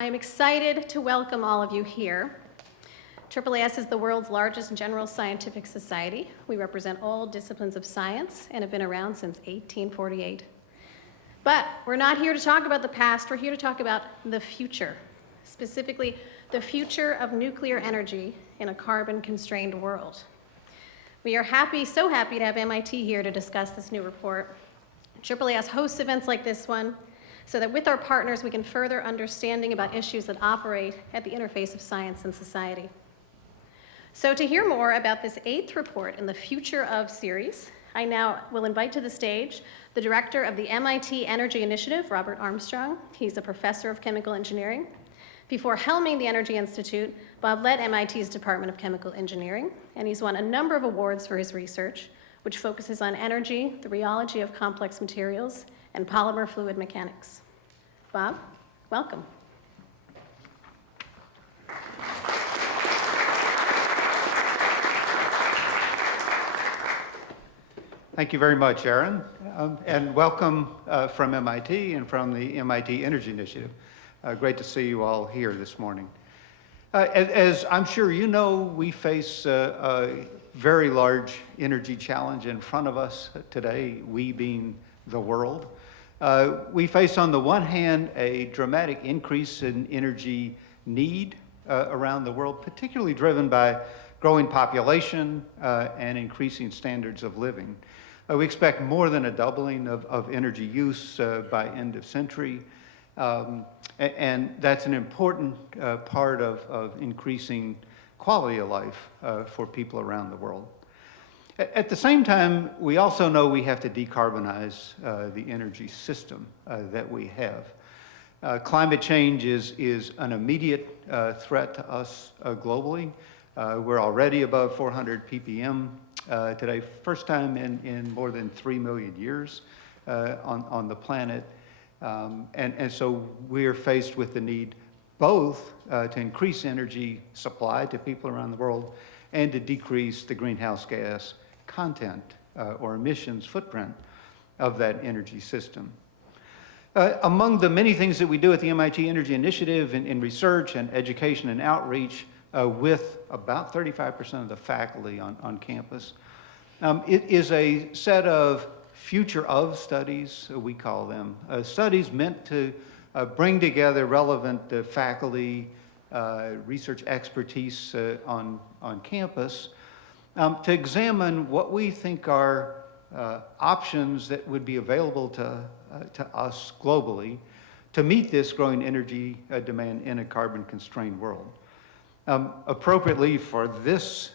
I'm excited to welcome all of you here. AAAS is the world's largest general scientific society. We represent all disciplines of science and have been around since 1848. But we're not here to talk about the past, we're here to talk about the future, specifically the future of nuclear energy in a carbon-constrained world. We are so happy to have MIT here to discuss this new report. AAAS hosts events like this one so that with our partners we can further understanding about issues that operate at the interface of science and society. So to hear more about this 8th report in the Future of series, I now will invite to the stage the director of the MIT Energy Initiative, Robert Armstrong. He's a professor of chemical engineering. Before helming the Energy Institute, Bob led MIT's Department of Chemical Engineering, and he's won a number of awards for his research, which focuses on energy, the rheology of complex materials, and polymer fluid mechanics. Bob, welcome. Thank you very much, Aaron, and welcome from MIT and from the MIT Energy Initiative. Great to see you all here this morning. As I'm sure you know, we face a very large energy challenge in front of us today, we being the world. We face, on the one hand, a dramatic increase in energy need around the world, particularly driven by growing population and increasing standards of living. We expect more than a doubling of energy use by end of century, and that's an important part of increasing quality of life for people around the world. At the same time, we also know we have to decarbonize the energy system that we have. Climate change is an immediate threat to us globally. We're already above 400 ppm today, first time in more than 3 million years on the planet. And so we're faced with the need both to increase energy supply to people around the world and to decrease the greenhouse gas content or emissions footprint of that energy system. Among the many things that we do at the MIT Energy Initiative in research and education and outreach with about 35% of the faculty on campus, it is a set of future of studies, we call them, studies meant to bring together relevant faculty, research expertise on campus to examine what we think are options that would be available to us globally to meet this growing energy demand in a carbon-constrained world. Appropriately for this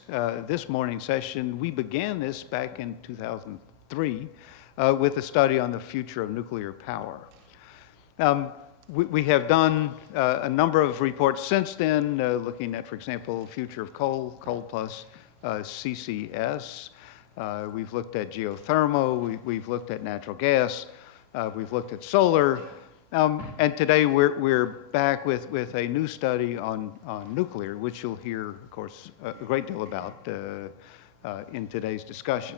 morning's session, we began this back in 2003 with a study on the future of nuclear power. We have done a number of reports since then, looking at, for example, future of coal plus CCS. We've looked at geothermal, we've looked at natural gas, we've looked at solar, and today we're back with a new study on nuclear, which you'll hear, of course, a great deal about in today's discussion.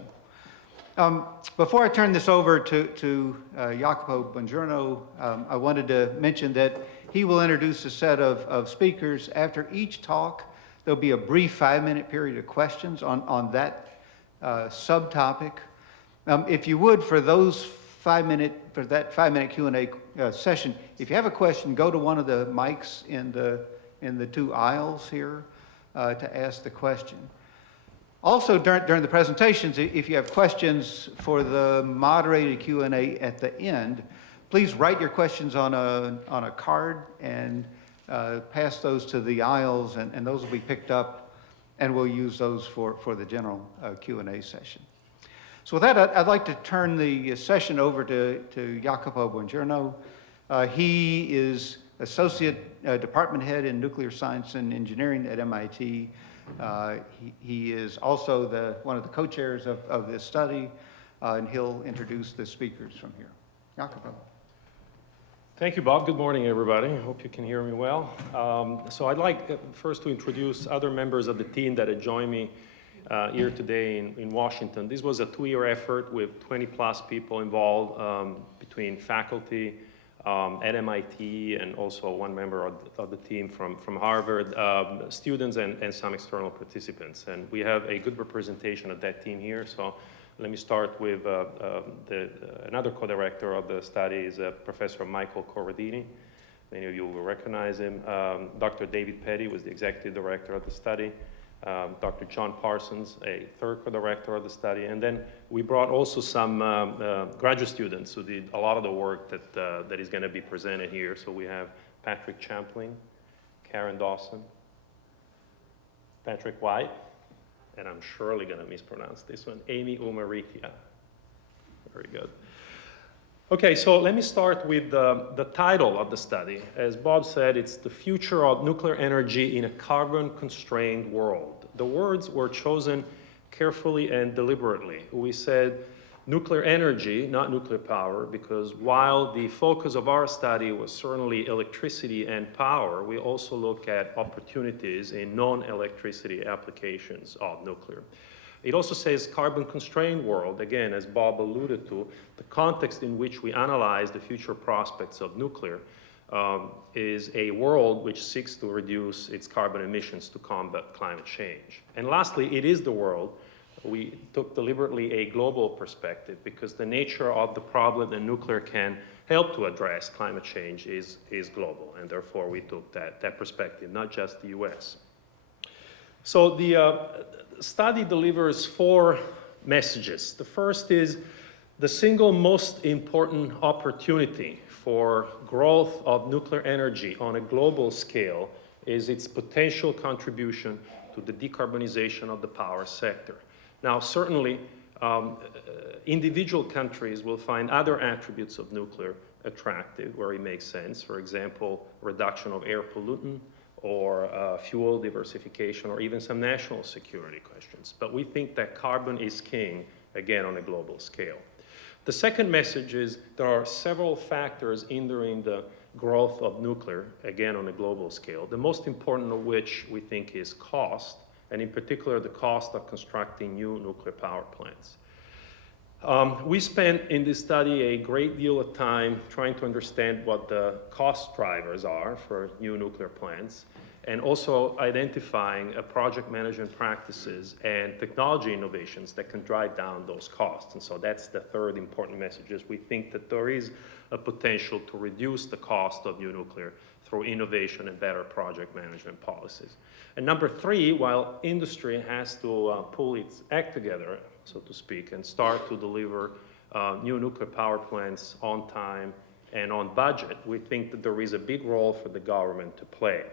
Before I turn this over to Jacopo Bongiorno, I wanted to mention that he will introduce a set of speakers. After each talk, there'll be a brief 5-minute period of questions on that subtopic. If you would, for that 5-minute Q&A session, if you have a question, go to one of the mics in the 2 aisles here to ask the question. Also, during the presentations, if you have questions for the moderated Q&A at the end, please write your questions on a card and pass those to the aisles, and those will be picked up, and we'll use those for the general Q&A session. So with that, I'd like to turn the session over to Jacopo Bongiorno. He is Associate Department Head in Nuclear Science and Engineering at MIT. He is also one of the co-chairs of this study, and he'll introduce the speakers from here. Jacopo. Thank you, Bob. Good morning, everybody. I hope you can hear me well. So I'd like first to introduce other members of the team that had joined me here today in Washington. This was a 2-year effort with 20+ people involved between faculty, at MIT, and also one member of the team from Harvard, students and some external participants. And we have a good representation of that team here. So let me start with another co-director of the study is Professor Michael Corradini. Many of you will recognize him. Dr. David Petty was the executive director of the study. Dr. John Parsons, a third co-director of the study. And then we brought also some graduate students who did a lot of the work that is going to be presented here. So we have Patrick Champlain, Karen Dawson, Patrick White, and I'm surely going to mispronounce this one, Amy Umaritia. Very good. Okay, so let me start with the title of the study. As Bob said, it's the future of nuclear energy in a carbon-constrained world. The words were chosen carefully and deliberately. We said nuclear energy, not nuclear power, because while the focus of our study was certainly electricity and power, we also look at opportunities in non-electricity applications of nuclear. It also says carbon-constrained world. Again, as Bob alluded to, the context in which we analyze the future prospects of nuclear is a world which seeks to reduce its carbon emissions to combat climate change. And lastly, it is the world. We took deliberately a global perspective because the nature of the problem that nuclear can help to address climate change is global, and therefore we took that perspective, not just the US. So the study delivers 4 messages. The first is the single most important opportunity for growth of nuclear energy on a global scale is its potential contribution to the decarbonization of the power sector. Now, certainly, individual countries will find other attributes of nuclear attractive where it makes sense. For example, reduction of air pollutant, or fuel diversification, or even some national security questions. But we think that carbon is king, again, on a global scale. The second message is there are several factors hindering the growth of nuclear, again, on a global scale, the most important of which we think is cost, and in particular, the cost of constructing new nuclear power plants. We spent in this study a great deal of time trying to understand what the cost drivers are for new nuclear plants, and also identifying project management practices and technology innovations that can drive down those costs. And so that's the third important message, is we think that there is a potential to reduce the cost of new nuclear through innovation and better project management policies. And number 3, while industry has to pull its act together, so to speak, and start to deliver new nuclear power plants on time and on budget, we think that there is a big role for the government to play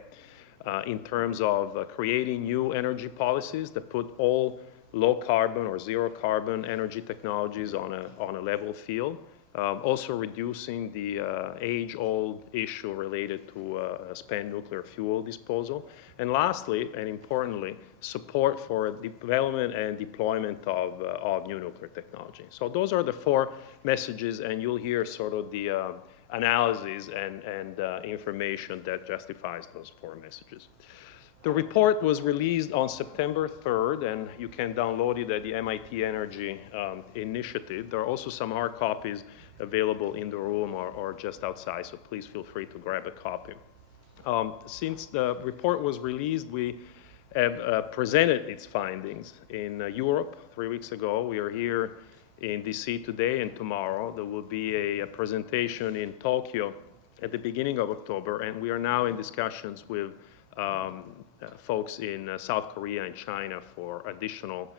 in terms of creating new energy policies that put all low carbon or zero carbon energy technologies on a level field. Also reducing the age-old issue related to spent nuclear fuel disposal. And lastly, and importantly, support for development and deployment of new nuclear technology. So those are the 4 messages, and you'll hear sort of the analysis and information that justifies those 4 messages. The report was released on September 3rd, and you can download it at the MIT Energy Initiative. There are also some hard copies available in the room or just outside, so please feel free to grab a copy. Since the report was released, we have presented its findings in Europe 3 weeks ago. We are here in DC today and tomorrow. There will be a presentation in Tokyo at the beginning of October, and we are now in discussions with folks in South Korea and China for additional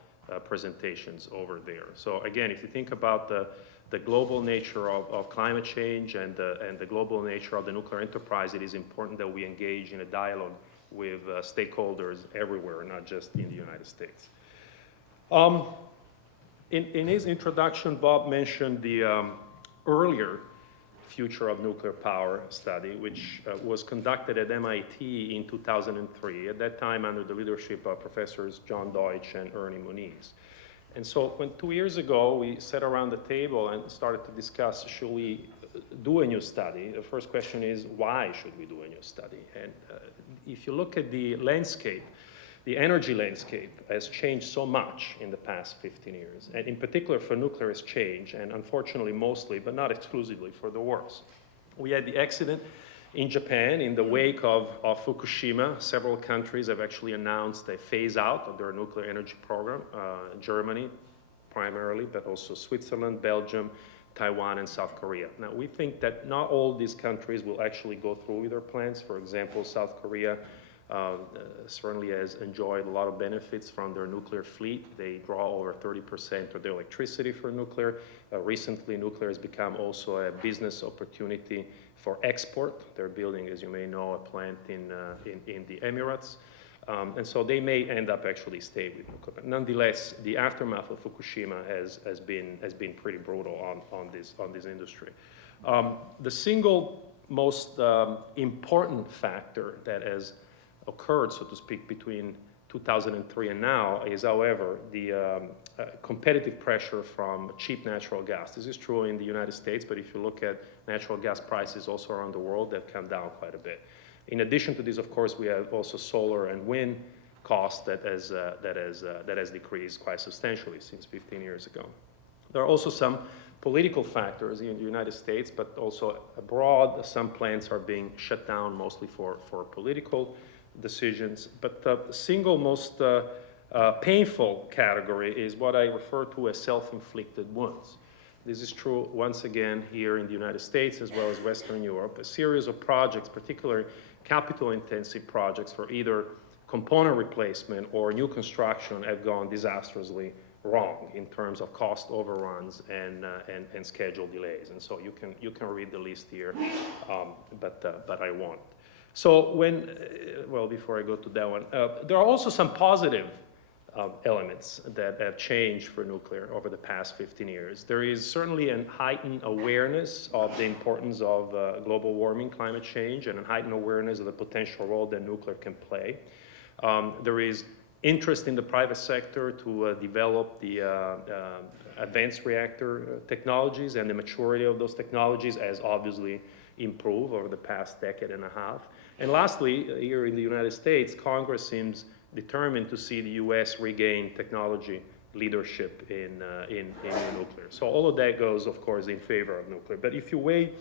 presentations over there. So again, if you think about the global nature of climate change and the global nature of the nuclear enterprise, it is important that we engage in a dialogue with stakeholders everywhere, not just in the United States. In his introduction, Bob mentioned the earlier future of nuclear power study, which was conducted at MIT in 2003, at that time under the leadership of Professors John Deutsch and Ernie Moniz. And so when 2 years ago, we sat around the table and started to discuss, should we do a new study? The first question is, why should we do a new study? And if you look at the landscape, the energy landscape has changed so much in the past 15 years. And in particular for nuclear, has changed, and unfortunately mostly, but not exclusively, for the worse. We had the accident in Japan in the wake of Fukushima. Several countries have actually announced a phase out of their nuclear energy program. Germany primarily, but also Switzerland, Belgium, Taiwan, and South Korea. Now, we think that not all these countries will actually go through with their plans. For example, South Korea certainly has enjoyed a lot of benefits from their nuclear fleet. They draw over 30% of their electricity for nuclear. Recently, nuclear has become also a business opportunity for export. They're building, as you may know, a plant in the Emirates. And so they may end up actually staying with nuclear. But nonetheless, the aftermath of Fukushima has been pretty brutal on this industry. The single most important factor that has occurred, so to speak, between 2003 and now is, however, the competitive pressure from cheap natural gas. This is true in the United States, but if you look at natural gas prices also around the world, they've come down quite a bit. In addition to this, of course, we have also solar and wind costs that has decreased quite substantially since 15 years ago. There are also some political factors in the United States, but also abroad. Some plants are being shut down mostly for political decisions. But the single most painful category is what I refer to as self-inflicted wounds. This is true, once again, here in the United States as well as Western Europe. A series of projects, particularly capital-intensive projects for either component replacement or new construction, have gone disastrously wrong in terms of cost overruns and schedule delays. And so you can read the list here, but I won't. So before I go to that one, there are also some positive elements that have changed for nuclear over the past 15 years. There is certainly a heightened awareness of the importance of global warming, climate change, and a heightened awareness of the potential role that nuclear can play. There is interest in the private sector to develop the advanced reactor technologies, and the maturity of those technologies has obviously improved over the past decade and a half. And lastly, here in the United States, Congress seems determined to see the U.S. regain technology leadership in nuclear. So all of that goes, of course, in favor of nuclear. But if you weigh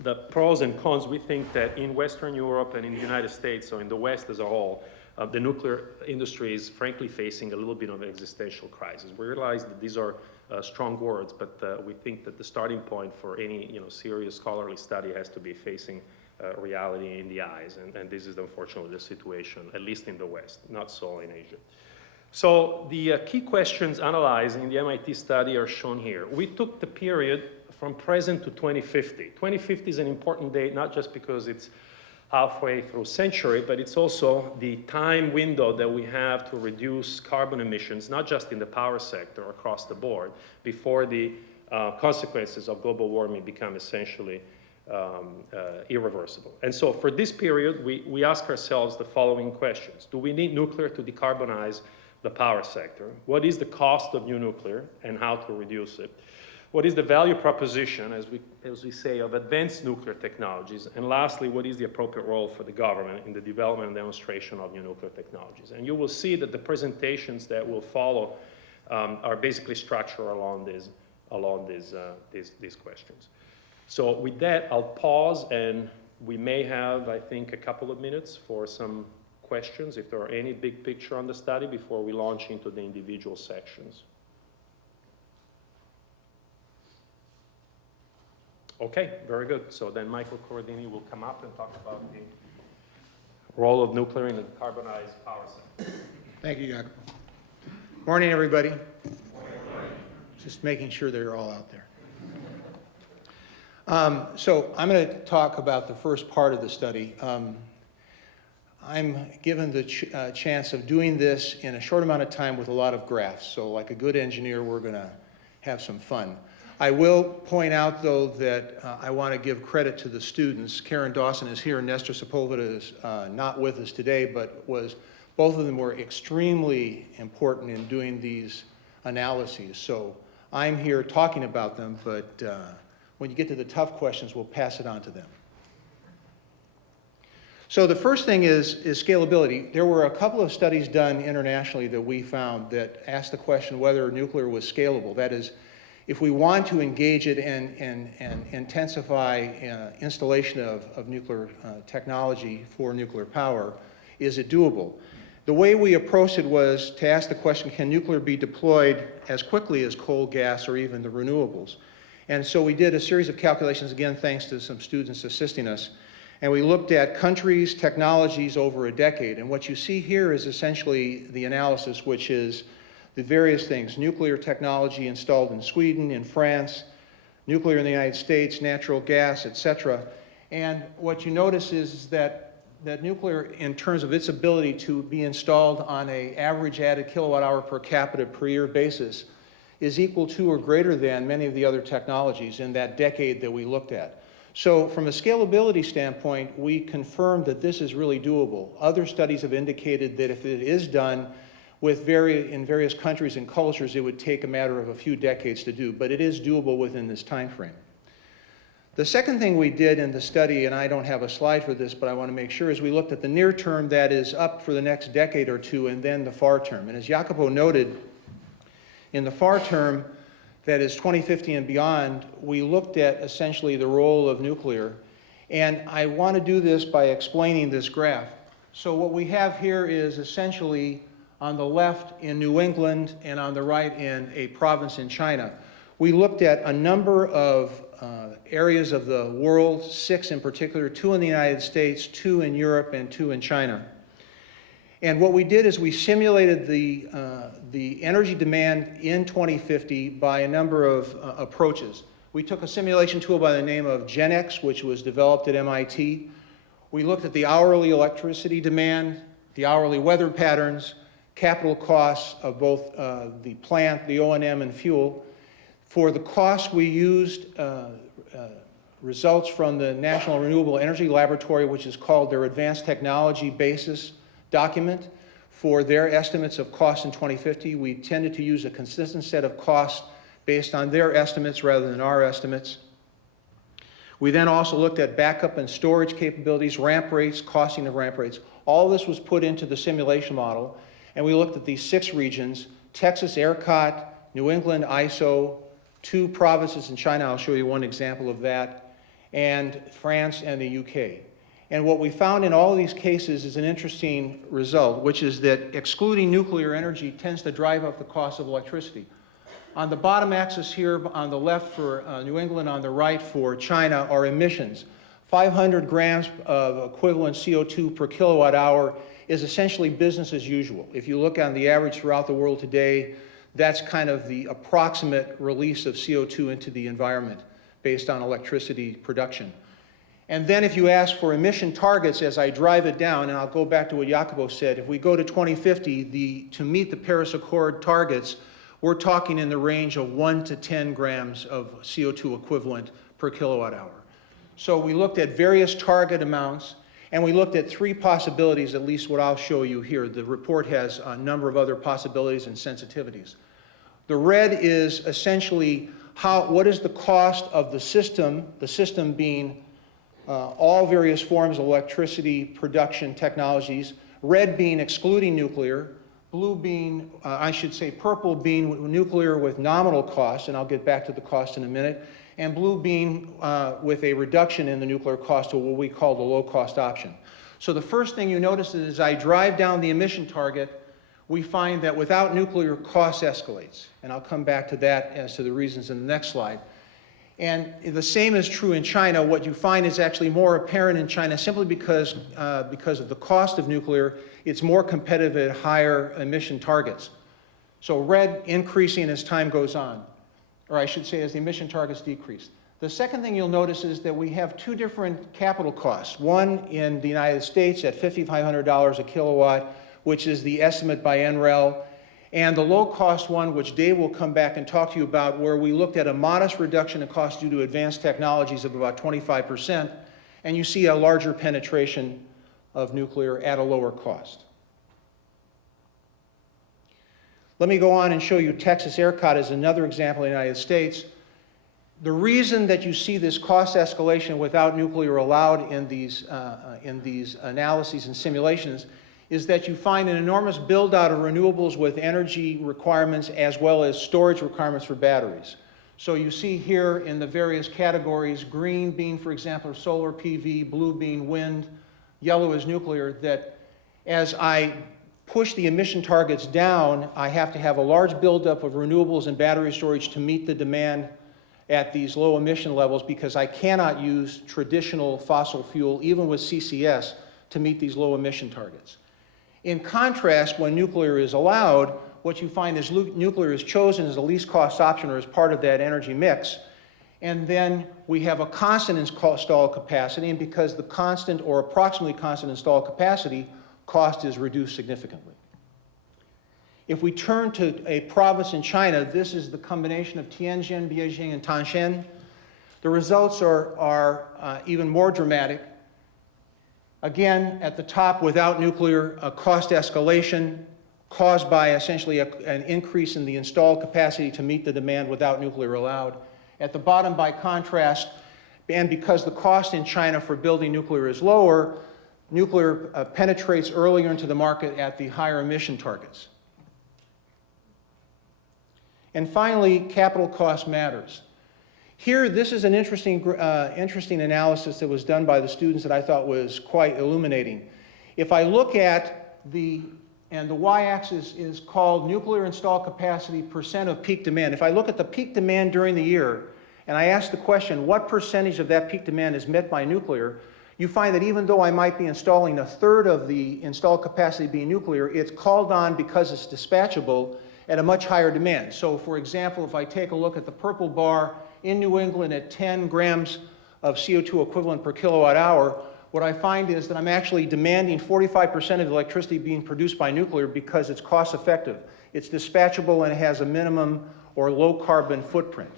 the pros and cons, we think that in Western Europe and in the United States, so in the West as a whole, the nuclear industry is frankly facing a little bit of an existential crisis. We realize that these are strong words, but we think that the starting point for any serious scholarly study has to be facing reality in the eyes, and this is unfortunately the situation, at least in the West, not so in Asia. So the key questions analyzed in the MIT study are shown here. We took the period from present to 2050. 2050 is an important date, not just because it's halfway through a century, but it's also the time window that we have to reduce carbon emissions, not just in the power sector, across the board, before the consequences of global warming become essentially irreversible. And so for this period, we ask ourselves the following questions. Do we need nuclear to decarbonize the power sector? What is the cost of new nuclear and how to reduce it? What is the value proposition, as we say, of advanced nuclear technologies? And lastly, what is the appropriate role for the government in the development and demonstration of new nuclear technologies? And you will see that the presentations that will follow are basically structured along these questions. So with that, I'll pause, and we may have, I think, a couple of minutes for some questions, if there are any big picture on the study, before we launch into the individual sections. Okay, very good. So then Michael Corradini will come up and talk about the role of nuclear in the decarbonized power sector. Thank you, Jacopo. Morning, everybody. Just making sure they're all out there. So I'm going to talk about the first part of the study. I'm given the chance of doing this in a short amount of time with a lot of graphs. So like a good engineer, we're going to have some fun. I will point out, though, that I want to give credit to the students. Karen Dawson is here, and Nestor Sepulveda is not with us today, but both of them were extremely important in doing these analyses. So I'm here talking about them, but when you get to the tough questions, we'll pass it on to them. So the first thing is scalability. There were a couple of studies done internationally that we found that asked the question whether nuclear was scalable. That is, if we want to engage it and intensify installation of nuclear technology for nuclear power, is it doable? The way we approached it was to ask the question, can nuclear be deployed as quickly as coal, gas, or even the renewables? And so we did a series of calculations, again, thanks to some students assisting us. And we looked at countries, technologies over a decade. And what you see here is essentially the analysis, which is the various things: nuclear technology installed in Sweden, in France, nuclear in the United States, natural gas, etc. And what you notice is that nuclear, in terms of its ability to be installed on an average added kilowatt hour per capita per year basis, is equal to or greater than many of the other technologies in that decade that we looked at. So from a scalability standpoint, we confirmed that this is really doable. Other studies have indicated that if it is done in various countries and cultures, it would take a matter of a few decades to do, but it is doable within this time frame. The second thing we did in the study, and I don't have a slide for this, but I want to make sure, is we looked at the near term, that is up for the next decade or two, and then the far term. And as Jacopo noted, in the far term, that is 2050 and beyond, we looked at essentially the role of nuclear. And I want to do this by explaining this graph. So what we have here is essentially on the left in New England and on the right in a province in China. We looked at a number of areas of the world, 6 in particular, 2 in the United States, 2 in Europe, and 2 in China. And what we did is we simulated the energy demand in 2050 by a number of approaches. We took a simulation tool by the name of GenX, which was developed at MIT. We looked at the hourly electricity demand, the hourly weather patterns, capital costs of both the plant, the O&M, and fuel. For the costs, we used results from the National Renewable Energy Laboratory, which is called their Advanced Technology Basis document. For their estimates of costs in 2050, we tended to use a consistent set of costs based on their estimates rather than our estimates. We then also looked at backup and storage capabilities, ramp rates, costing of ramp rates. All this was put into the simulation model, and we looked at these 6 regions: Texas, ERCOT, New England, ISO, 2 provinces in China, I'll show you one example of that, and France and the UK. And what we found in all of these cases is an interesting result, which is that excluding nuclear energy tends to drive up the cost of electricity. On the bottom axis here, on the left for New England, on the right for China, are emissions. 500 grams of equivalent CO2 per kilowatt hour is essentially business as usual. If you look on the average throughout the world today, that's kind of the approximate release of CO2 into the environment based on electricity production. And then if you ask for emission targets, as I drive it down, and I'll go back to what Jacopo said, if we go to 2050, to meet the Paris Accord targets, we're talking in the range of 1 to 10 grams of CO2 equivalent per kilowatt hour. So we looked at various target amounts, and we looked at 3 possibilities, at least what I'll show you here. The report has a number of other possibilities and sensitivities. The red is essentially what is the cost of the system being all various forms of electricity production technologies, red being excluding nuclear, blue being, purple being nuclear with nominal cost, and I'll get back to the cost in a minute, and blue being with a reduction in the nuclear cost to what we call the low-cost option. So the first thing you notice is as I drive down the emission target, we find that without nuclear, cost escalates. And I'll come back to that as to the reasons in the next slide. And the same is true in China. What you find is actually more apparent in China simply because of the cost of nuclear. It's more competitive at higher emission targets. So red increasing as time goes on, or I should say as the emission targets decrease. The second thing you'll notice is that we have 2 different capital costs. One in the United States at $5,500 a kilowatt, which is the estimate by NREL, and the low-cost one, which Dave will come back and talk to you about, where we looked at a modest reduction in cost due to advanced technologies of about 25%, and you see a larger penetration of nuclear at a lower cost. Let me go on and show you Texas ERCOT as another example in the United States. The reason that you see this cost escalation without nuclear allowed in these analyses and simulations is that you find an enormous build-out of renewables with energy requirements as well as storage requirements for batteries. So you see here in the various categories, green being, for example, solar PV, blue being wind, yellow is nuclear, that as I push the emission targets down, I have to have a large buildup of renewables and battery storage to meet the demand at these low emission levels, because I cannot use traditional fossil fuel, even with CCS, to meet these low emission targets. In contrast, when nuclear is allowed, what you find is nuclear is chosen as the least cost option or as part of that energy mix. And then we have a constant installed capacity, and because the constant or approximately constant installed capacity, cost is reduced significantly. If we turn to a province in China, this is the combination of Tianjin, Beijing, and Tangshan. The results are even more dramatic. Again, at the top, without nuclear, a cost escalation caused by essentially an increase in the installed capacity to meet the demand without nuclear allowed. At the bottom, by contrast, and because the cost in China for building nuclear is lower, nuclear penetrates earlier into the market at the higher emission targets. And finally, capital cost matters. Here, this is an interesting analysis that was done by the students that I thought was quite illuminating. If I look at and the y-axis is called nuclear installed capacity percent of peak demand. If I look at the peak demand during the year, and I ask the question, what percentage of that peak demand is met by nuclear, you find that even though I might be installing a third of the installed capacity being nuclear, it's called on because it's dispatchable at a much higher demand. So for example, if I take a look at the purple bar in New England at 10 grams of CO2 equivalent per kilowatt hour, what I find is that I'm actually demanding 45% of the electricity being produced by nuclear because it's cost effective. It's dispatchable and it has a minimum or low carbon footprint.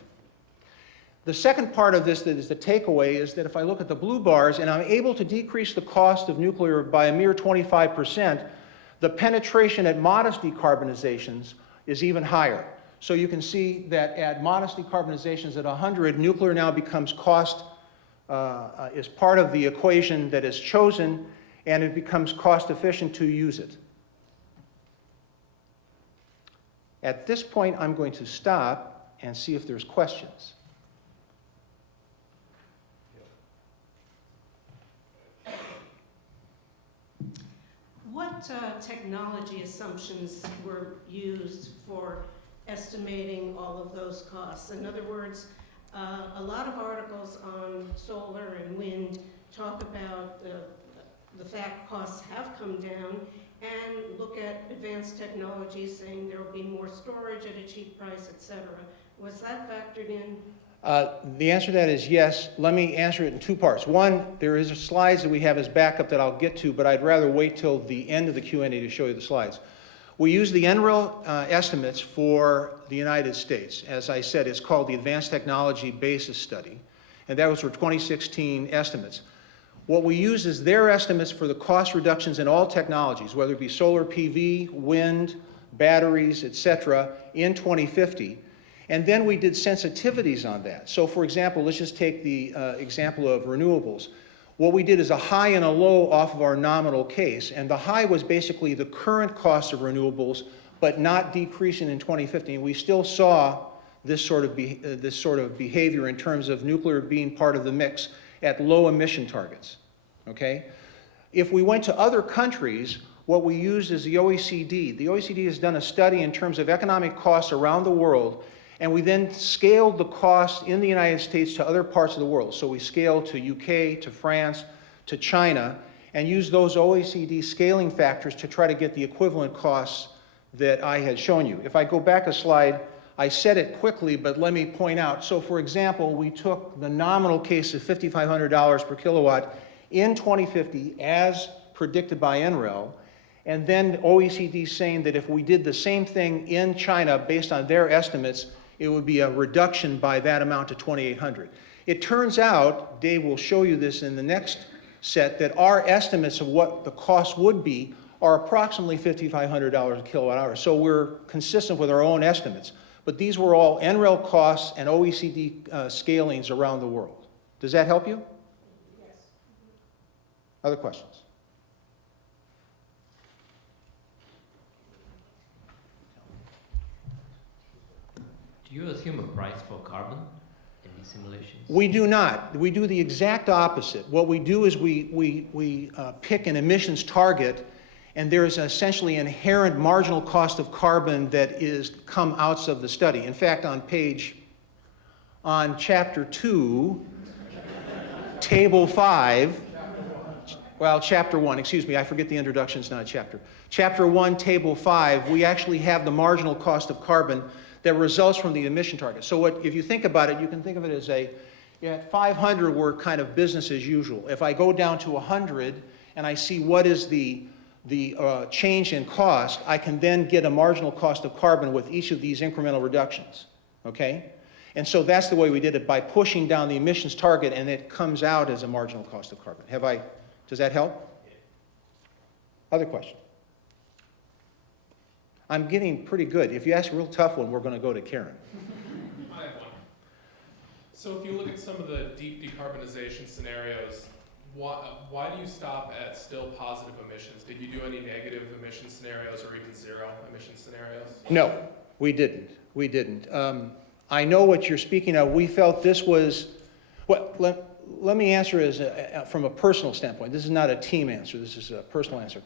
The second part of this that is the takeaway is that if I look at the blue bars and I'm able to decrease the cost of nuclear by a mere 25%, the penetration at modest decarbonizations is even higher. So you can see that at modest decarbonizations at 100, nuclear now becomes is part of the equation that is chosen, and it becomes cost efficient to use it. At this point, I'm going to stop and see if there's questions. What technology assumptions were used for estimating all of those costs? In other words, a lot of articles on solar and wind talk about the fact costs have come down, and look at advanced technologies saying there will be more storage at a cheap price, etc. Was that factored in? The answer to that is yes. Let me answer it in two parts. One, there is slides that we have as backup that I'll get to, but I'd rather wait till the end of the Q&A to show you the slides. We use the NREL estimates for the United States. As I said, it's called the Advanced Technology Basis Study, and that was for 2016 estimates. What we use is their estimates for the cost reductions in all technologies, whether it be solar PV, wind, batteries, etc., in 2050. And then we did sensitivities on that. So for example, let's just take the example of renewables. What we did is a high and a low off of our nominal case, and the high was basically the current cost of renewables, but not decreasing in 2050. And we still saw this sort of behavior in terms of nuclear being part of the mix at low emission targets, okay? If we went to other countries, what we used is the OECD. The OECD has done a study in terms of economic costs around the world, and we then scaled the cost in the United States to other parts of the world. So we scaled to UK, to France, to China, and used those OECD scaling factors to try to get the equivalent costs that I had shown you. If I go back a slide, I said it quickly, but let me point out. So for example, we took the nominal case of $5,500 per kilowatt in 2050 as predicted by NREL, and then OECD saying that if we did the same thing in China based on their estimates, it would be a reduction by that amount to 2,800. It turns out, Dave will show you this in the next set, that our estimates of what the cost would be are approximately $5,500 a kilowatt hour. So we're consistent with our own estimates. But these were all NREL costs and OECD scalings around the world. Does that help you? Yes. Other questions? Do Do you assume a price for carbon in these simulations? We do not. We do the exact opposite. What we do is we pick an emissions target, and there's essentially inherent marginal cost of carbon that is come out of the study. In fact, on chapter 2, table 5, well, chapter 1, excuse me, I forget the introduction, it's not a chapter. Chapter 1, table 5, we actually have the marginal cost of carbon that results from the emission target. So if you think about it, you can think of it as at 500, we're kind of business as usual. If I go down to 100 and I see what is the change in cost, I can then get a marginal cost of carbon with each of these incremental reductions, okay? And so that's the way we did it, by pushing down the emissions target, and it comes out as a marginal cost of carbon. Does that help? Other questions? I'm getting pretty good. If you ask a real tough one, we're going to go to Karen. I have one. So if you look at some of the deep decarbonization scenarios, why do you stop at still positive emissions? Did you do any negative emission scenarios or even zero emission scenarios? No, we didn't. We didn't. I know what you're speaking of. We felt this was, well, let me answer from a personal standpoint. This is not a team answer. This is a personal answer.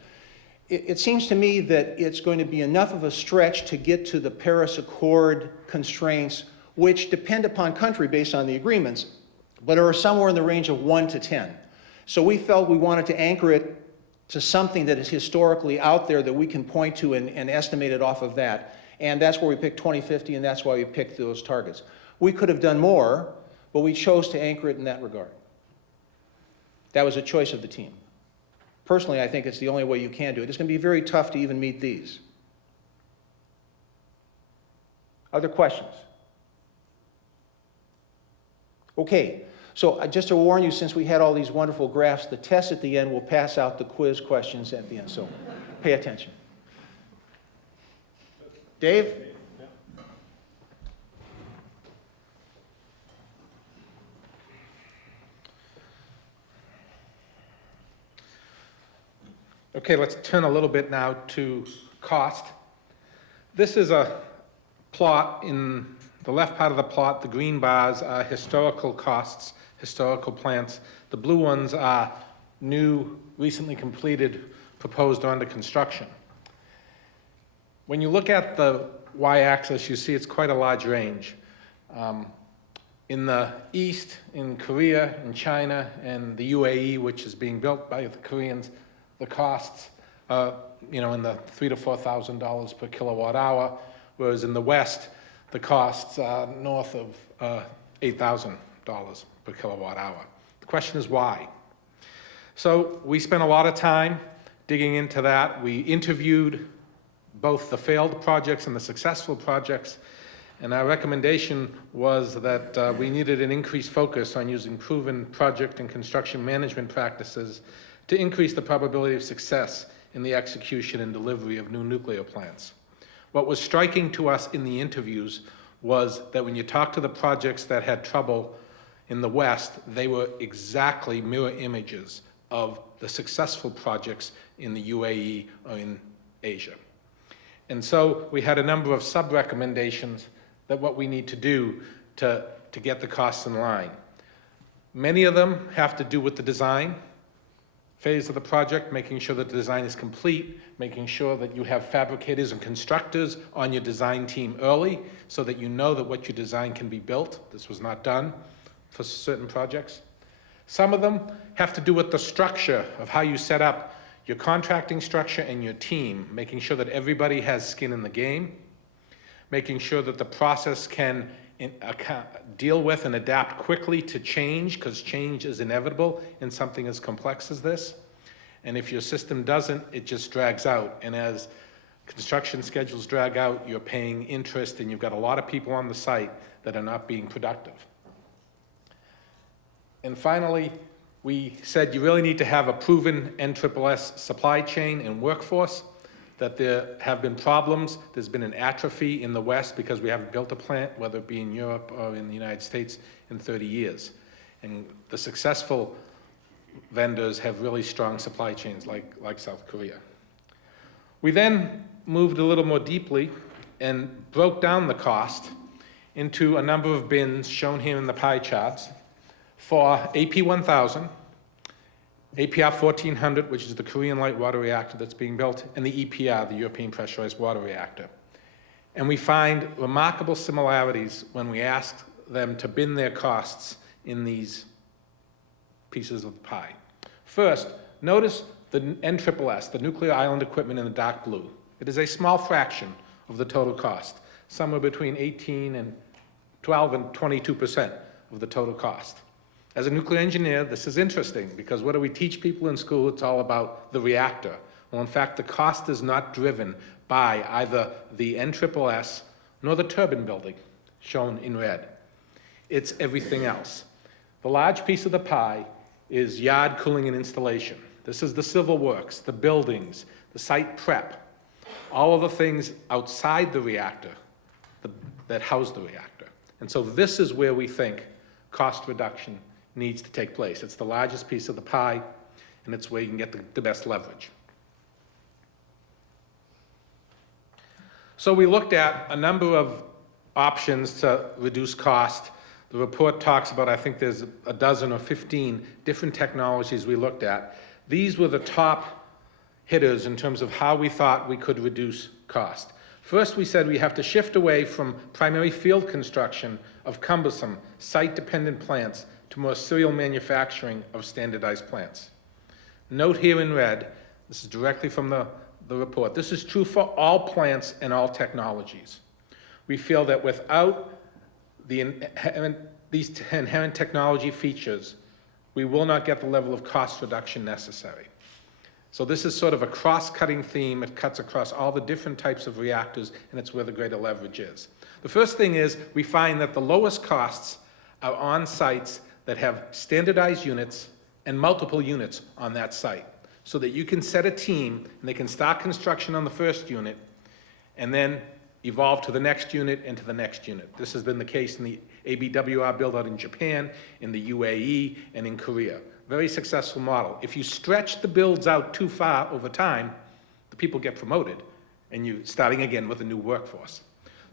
It seems to me that it's going to be enough of a stretch to get to the Paris Accord constraints, which depend upon country based on the agreements, but are somewhere in the range of 1 to 10. So we felt we wanted to anchor it to something that is historically out there that we can point to and estimate it off of that. And that's where we picked 2050, and that's why we picked those targets. We could have done more, but we chose to anchor it in that regard. That was a choice of the team. Personally, I think it's the only way you can do it. It's going to be very tough to even meet these. Other questions? Okay, so just to warn you, since we had all these wonderful graphs, the test at the end will pass out the quiz questions at the end, so pay attention. Dave? Okay, let's turn a little bit now to cost. This is a plot. In the left part of the plot, the green bars are historical costs, historical plants. The blue ones are new, recently completed, proposed or under construction. When you look at the y-axis, you see it's quite a large range. In the east, in Korea, in China, and the UAE, which is being built by the Koreans, the costs are, in the $3,000 to $4,000 per kilowatt hour, whereas in the West, the costs are north of $8,000 per kilowatt hour. The question is why? So we spent a lot of time digging into that. We interviewed both the failed projects and the successful projects, and our recommendation was that we needed an increased focus on using proven project and construction management practices to increase the probability of success in the execution and delivery of new nuclear plants. What was striking to us in the interviews was that when you talk to the projects that had trouble in the West, they were exactly mirror images of the successful projects in the UAE or in Asia. And so we had a number of sub-recommendations that what we need to do to get the costs in line. Many of them have to do with the design phase of the project, making sure that the design is complete, making sure that you have fabricators and constructors on your design team early so that you know that what you design can be built. This was not done for certain projects. Some of them have to do with the structure of how you set up your contracting structure and your team, making sure that everybody has skin in the game, making sure that the process can deal with and adapt quickly to change, because change is inevitable in something as complex as this. And if your system doesn't, it just drags out. And as construction schedules drag out, you're paying interest, and you've got a lot of people on the site that are not being productive. And finally, we said you really need to have a proven NSSS supply chain and workforce, that there have been problems. There's been an atrophy in the West because we haven't built a plant, whether it be in Europe or in the United States, in 30 years. And the successful vendors have really strong supply chains like South Korea. We then moved a little more deeply and broke down the cost into a number of bins shown here in the pie charts for AP1000, APR 1400, which is the Korean light water reactor that's being built, and the EPR, the European pressurized water reactor. And we find remarkable similarities when we ask them to bin their costs in these pieces of the pie. First, notice the NSSS, the nuclear island equipment in the dark blue. It is a small fraction of the total cost, somewhere between 12 and 22% of the total cost. As a nuclear engineer, this is interesting because what do we teach people in school? It's all about the reactor. Well, in fact, the cost is not driven by either the NSSS nor the turbine building, shown in red. It's everything else. The large piece of the pie is yard cooling and installation. This is the civil works, the buildings, the site prep, all of the things outside the reactor that house the reactor. And so this is where we think cost reduction needs to take place. It's the largest piece of the pie, and it's where you can get the best leverage. So we looked at a number of options to reduce cost. The report talks about, I think there's a dozen or 15 different technologies we looked at. These were the top hitters in terms of how we thought we could reduce cost. First, we said we have to shift away from primary field construction of cumbersome, site-dependent plants to more serial manufacturing of standardized plants. Note here in red, this is directly from the report, this is true for all plants and all technologies. We feel that without these inherent technology features, we will not get the level of cost reduction necessary. So this is sort of a cross-cutting theme. It cuts across all the different types of reactors, and it's where the greater leverage is. The first thing is we find that the lowest costs are on sites that have standardized units and multiple units on that site, so that you can set a team and they can start construction on the first unit and then evolve to the next unit and to the next unit. This has been the case in the ABWR build-out in Japan, in the UAE, and in Korea. Very successful model. If you stretch the builds out too far over time, the people get promoted and you're starting again with a new workforce.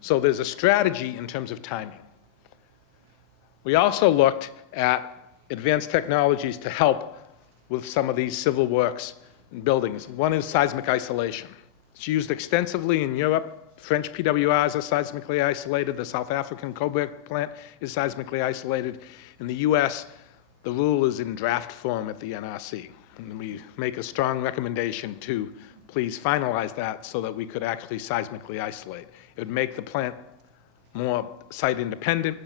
So there's a strategy in terms of timing. We also looked at advanced technologies to help with some of these civil works and buildings. One is seismic isolation. It's used extensively in Europe. French PWRs are seismically isolated. The South African Coburg plant is seismically isolated. In the US, the rule is in draft form at the NRC. And we make a strong recommendation to please finalize that so that we could actually seismically isolate. It would make the plant more site independent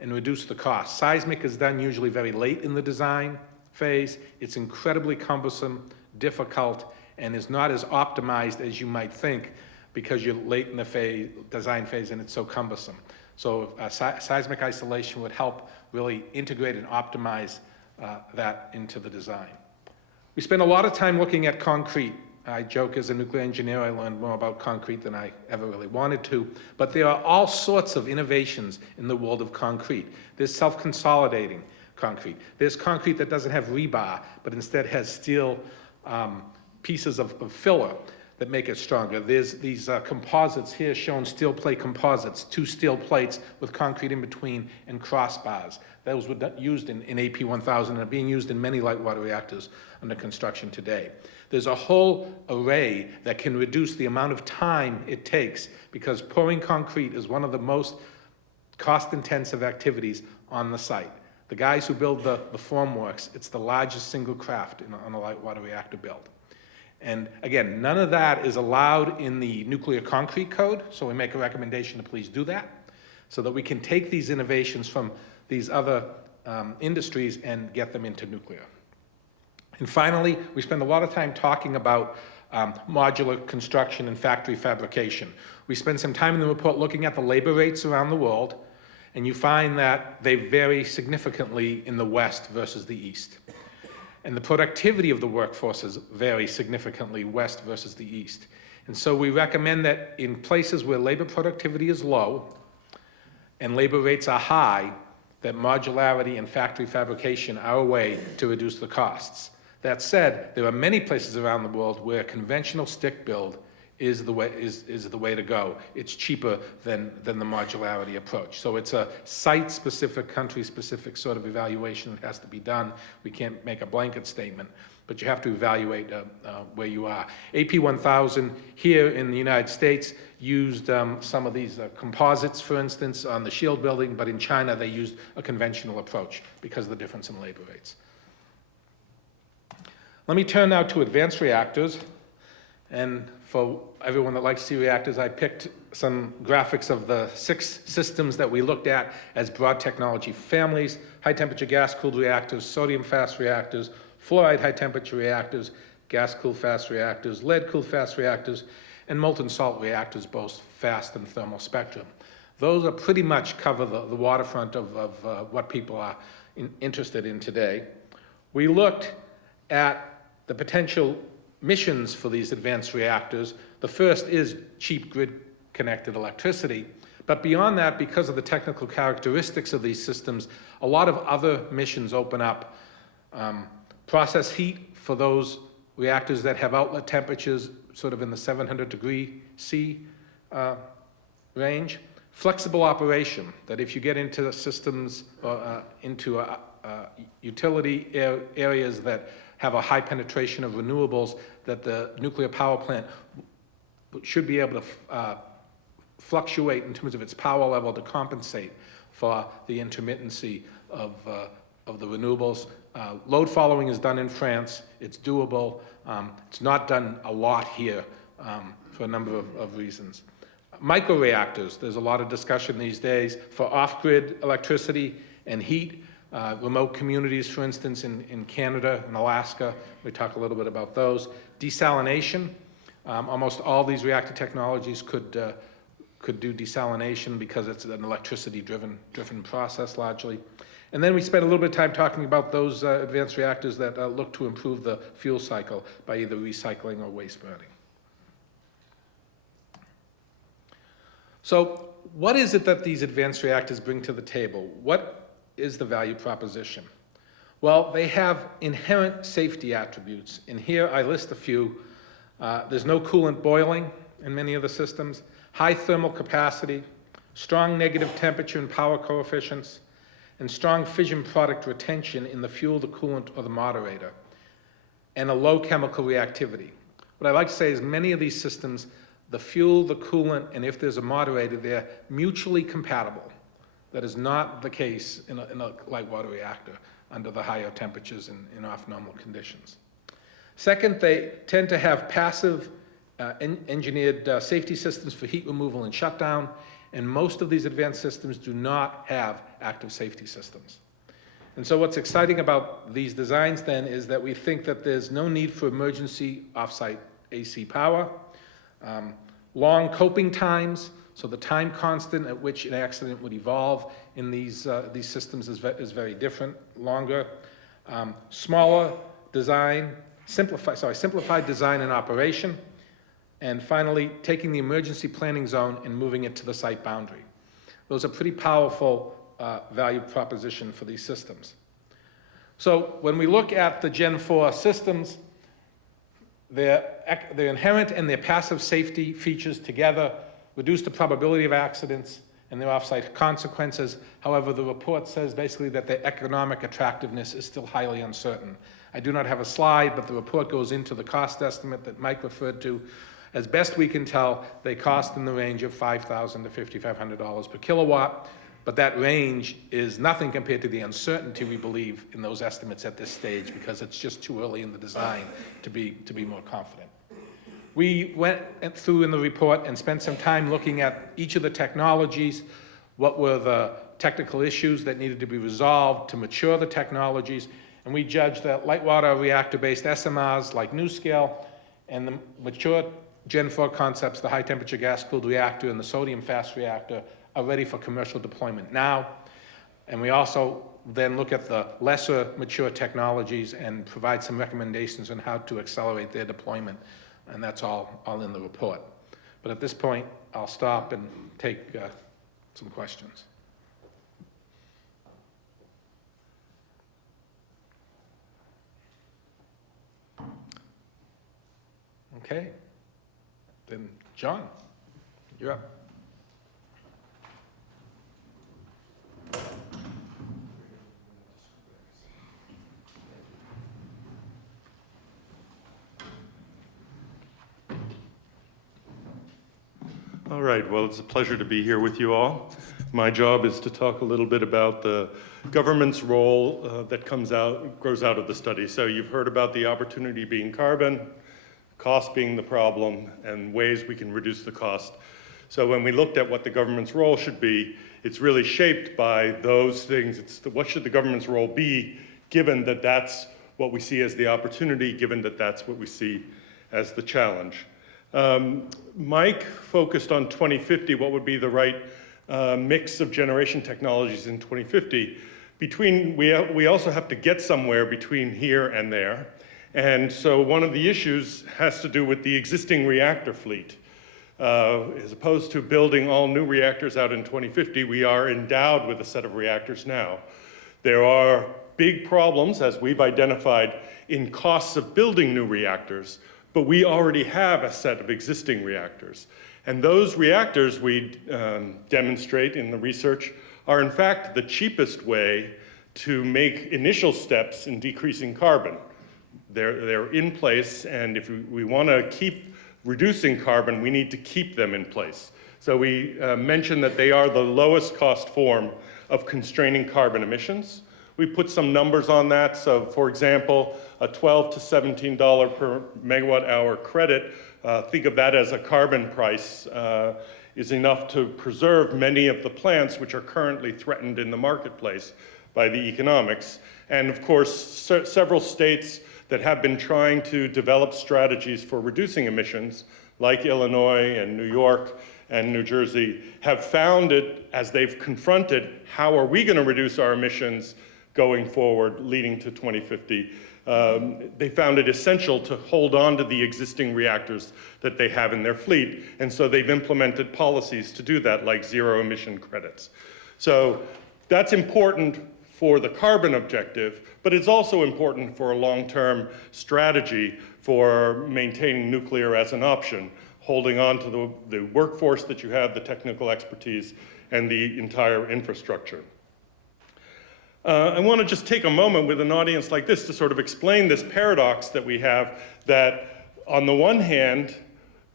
and reduce the cost. Seismic is done usually very late in the design phase. It's incredibly cumbersome, difficult, and is not as optimized as you might think because you're late in the design phase and it's so cumbersome. So seismic isolation would help really integrate and optimize that into the design. We spend a lot of time looking at concrete. I joke as a nuclear engineer, I learned more about concrete than I ever really wanted to, but there are all sorts of innovations in the world of concrete. There's self-consolidating concrete. There's concrete that doesn't have rebar, but instead has steel pieces of filler that make it stronger. There's these composites here shown, steel plate composites, 2 steel plates with concrete in between and crossbars. Those were used in AP1000 and are being used in many light water reactors under construction today. There's a whole array that can reduce the amount of time it takes because pouring concrete is one of the most cost-intensive activities on the site. The guys who build the formworks, it's the largest single craft on a light water reactor build. And again, none of that is allowed in the nuclear concrete code, so we make a recommendation to please do that, so that we can take these innovations from these other industries and get them into nuclear. And finally, we spend a lot of time talking about modular construction and factory fabrication. We spend some time in the report looking at the labor rates around the world, and you find that they vary significantly in the West versus the East. And the productivity of the workforces vary significantly West versus the East. And so we recommend that in places where labor productivity is low and labor rates are high, that modularity and factory fabrication are a way to reduce the costs. That said, there are many places around the world where conventional stick build is the way to go. It's cheaper than the modularity approach. So it's a site-specific, country-specific sort of evaluation that has to be done. We can't make a blanket statement, but you have to evaluate where you are. AP 1000 here in the United States used some of these composites, for instance, on the shield building, but in China they used a conventional approach because of the difference in labor rates. Let me turn now to advanced reactors. And for everyone that likes to see reactors, I picked some graphics of the 6 systems that we looked at as broad technology families: high-temperature gas-cooled reactors, sodium-fast reactors, fluoride high-temperature reactors, gas-cooled fast reactors, lead-cooled fast reactors, and molten salt reactors, both fast and thermal spectrum. Those are pretty much cover the waterfront of what people are interested in today. We looked at the potential missions for these advanced reactors. The first is cheap grid-connected electricity. But beyond that, because of the technical characteristics of these systems, a lot of other missions open up. Process heat for those reactors that have outlet temperatures sort of in the 700°C range. Flexible operation, that if you get into the systems, into utility areas that have a high penetration of renewables, that the nuclear power plant should be able to fluctuate in terms of its power level to compensate for the intermittency of the renewables. Load following is done in France. It's doable. It's not done a lot here for a number of reasons. Microreactors, there's a lot of discussion these days for off-grid electricity and heat. Remote communities, for instance, in Canada and Alaska, we talk a little bit about those. Desalination, almost all these reactor technologies could do desalination because it's an electricity-driven process largely. And then we spent a little bit of time talking about those advanced reactors that look to improve the fuel cycle by either recycling or waste burning. So what is it that these advanced reactors bring to the table? What is the value proposition? Well, they have inherent safety attributes. And here I list a few. There's no coolant boiling in many of the systems, high thermal capacity, strong negative temperature and power coefficients, and strong fission product retention in the fuel, the coolant, or the moderator, and a low chemical reactivity. What I like to say is many of these systems, the fuel, the coolant, and if there's a moderator, they're mutually compatible. That is not the case in a light water reactor under the higher temperatures and in off-normal conditions. Second, they tend to have passive engineered safety systems for heat removal and shutdown, and most of these advanced systems do not have active safety systems. And so what's exciting about these designs then is that we think that there's no need for emergency offsite AC power, long coping times, so the time constant at which an accident would evolve in these systems is very different, longer, smaller design, simplified design and operation, and finally, taking the emergency planning zone and moving it to the site boundary. Those are pretty powerful value proposition for these systems. So when we look at the Gen 4 systems, their inherent and their passive safety features together reduce the probability of accidents and their off-site consequences. However, the report says basically that their economic attractiveness is still highly uncertain. I do not have a slide, but the report goes into the cost estimate that Mike referred to. As best we can tell, they cost in the range of $5,000 to $5,500 per kilowatt, but that range is nothing compared to the uncertainty we believe in those estimates at this stage, because it's just too early in the design to be more confident. We went through in the report and spent some time looking at each of the technologies, what were the technical issues that needed to be resolved to mature the technologies, and we judged that light water reactor-based SMRs like NuScale and the mature Gen 4 concepts, the high temperature gas-cooled reactor and the sodium fast reactor, are ready for commercial deployment now. And we also then look at the lesser mature technologies and provide some recommendations on how to accelerate their deployment. And that's all in the report. But at this point, I'll stop and take some questions. Okay. Then, John, you're up. All right, well, it's a pleasure to be here with you all. My job is to talk a little bit about the government's role that grows out of the study. So you've heard about the opportunity being carbon, cost being the problem, and ways we can reduce the cost. So when we looked at what the government's role should be, it's really shaped by those things. What should the government's role be, given that that's what we see as the opportunity, given that that's what we see as the challenge. Mike focused on 2050, what would be the right mix of generation technologies in 2050. We also have to get somewhere between here and there. And so one of the issues has to do with the existing reactor fleet. As opposed to building all new reactors out in 2050, we are endowed with a set of reactors now. There are big problems, as we've identified, in costs of building new reactors, but we already have a set of existing reactors. And those reactors we demonstrate in the research are in fact the cheapest way to make initial steps in decreasing carbon. They're in place, and if we want to keep reducing carbon, we need to keep them in place. So we mentioned that they are the lowest cost form of constraining carbon emissions. We put some numbers on that. So for example, a $12 to $17 per megawatt hour credit, think of that as a carbon price, is enough to preserve many of the plants which are currently threatened in the marketplace by the economics. And of course, several states that have been trying to develop strategies for reducing emissions, like Illinois and New York and New Jersey, have found it, as they've confronted, how are we going to reduce our emissions going forward, leading to 2050, they found it essential to hold on to the existing reactors that they have in their fleet. And so they've implemented policies to do that, like zero emission credits. So that's important for the carbon objective, but it's also important for a long-term strategy for maintaining nuclear as an option, holding on to the workforce that you have, the technical expertise, and the entire infrastructure. I want to just take a moment with an audience like this to sort of explain this paradox that we have, that on the one hand,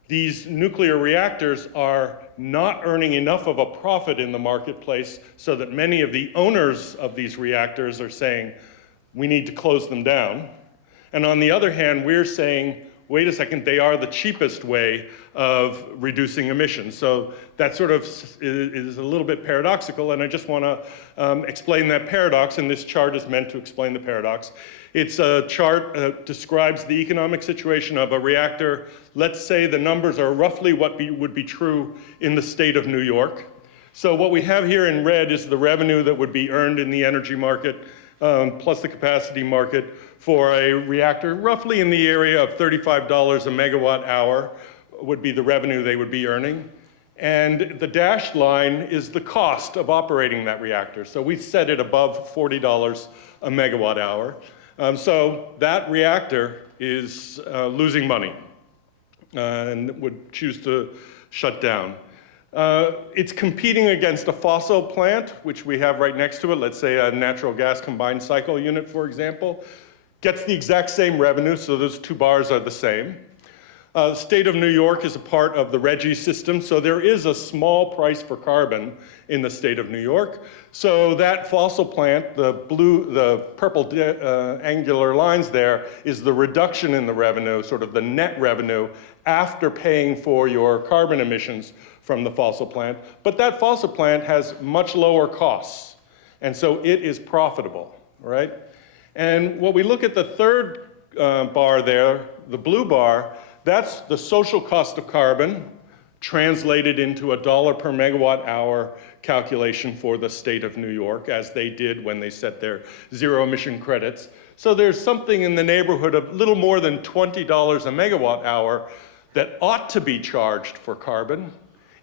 these nuclear reactors are not earning enough of a profit in the marketplace so that many of the owners of these reactors are saying, we need to close them down. And on the other hand, we're saying, wait a second, they are the cheapest way of reducing emissions. So that sort of is a little bit paradoxical, and I just want to explain that paradox, and this chart is meant to explain the paradox. It's a chart that describes the economic situation of a reactor. Let's say the numbers are roughly what would be true in the state of New York. So what we have here in red is the revenue that would be earned in the energy market, plus the capacity market for a reactor, roughly in the area of $35 a megawatt hour would be the revenue they would be earning. And the dashed line is the cost of operating that reactor. So we set it above $40 a megawatt hour. So that reactor is losing money and would choose to shut down. It's competing against a fossil plant, which we have right next to it. Let's say a natural gas combined cycle unit, for example, gets the exact same revenue, so those two bars are the same. The state of New York is a part of the RGGI system, so there is a small price for carbon in the state of New York. So that fossil plant, the purple angular lines there, is the reduction in the revenue, sort of the net revenue, after paying for your carbon emissions from the fossil plant. But that fossil plant has much lower costs, and so it is profitable, right? And when we look at the third bar there, the blue bar, that's the social cost of carbon translated into a $1 per megawatt hour calculation for the state of New York, as they did when they set their zero emission credits. So there's something in the neighborhood of little more than $20 a megawatt hour that ought to be charged for carbon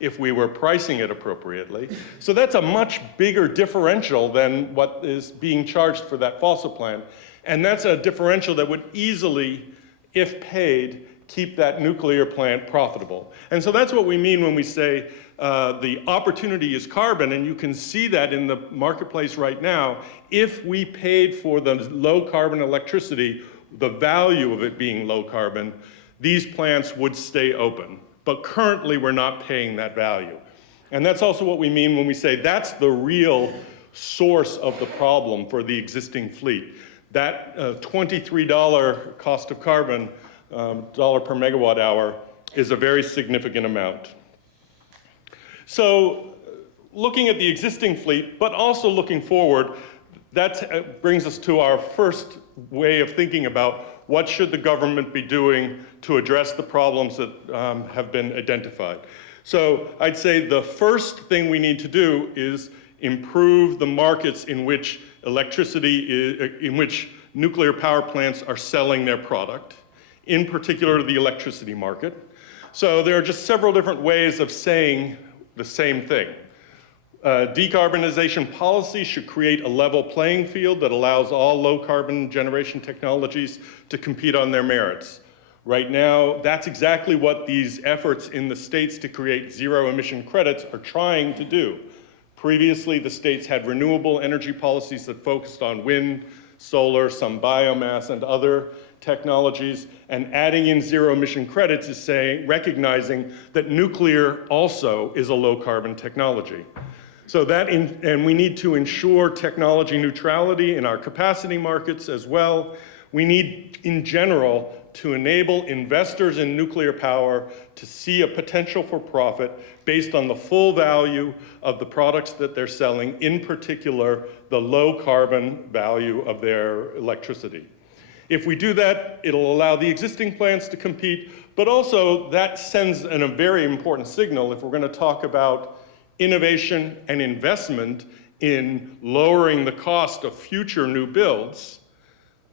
if we were pricing it appropriately. So that's a much bigger differential than what is being charged for that fossil plant. And that's a differential that would easily, if paid, keep that nuclear plant profitable. And so that's what we mean when we say the opportunity is carbon, and you can see that in the marketplace right now. If we paid for the low carbon electricity, the value of it being low carbon, these plants would stay open. But currently we're not paying that value. And that's also what we mean when we say that's the real source of the problem for the existing fleet. That $23 cost of carbon, dollar per megawatt hour, is a very significant amount. So looking at the existing fleet, but also looking forward, that brings us to our first way of thinking about what should the government be doing to address the problems that have been identified. So I'd say the first thing we need to do is improve the markets in which in which nuclear power plants are selling their product, in particular the electricity market. So there are just several different ways of saying the same thing. Decarbonization policy should create a level playing field that allows all low carbon generation technologies to compete on their merits. Right now, that's exactly what these efforts in the states to create zero emission credits are trying to do. Previously, the states had renewable energy policies that focused on wind, solar, some biomass, and other technologies, and adding in zero emission credits is recognizing that nuclear also is a low carbon technology. So and we need to ensure technology neutrality in our capacity markets as well. We need, in general, to enable investors in nuclear power to see a potential for profit based on the full value of the products that they're selling, in particular, the low carbon value of their electricity. If we do that, it'll allow the existing plants to compete, but also that sends a very important signal if we're going to talk about innovation and investment in lowering the cost of future new builds.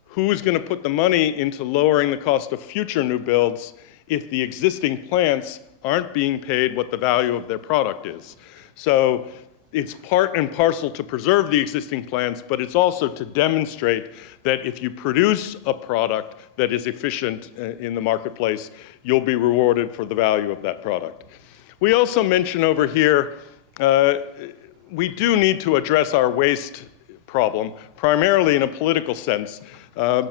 Who's going to put the money into lowering the cost of future new builds if the existing plants aren't being paid what the value of their product is? So it's part and parcel to preserve the existing plants, but it's also to demonstrate that if you produce a product that is efficient in the marketplace, you'll be rewarded for the value of that product. We also mention over here, we do need to address our waste problem, primarily in a political sense.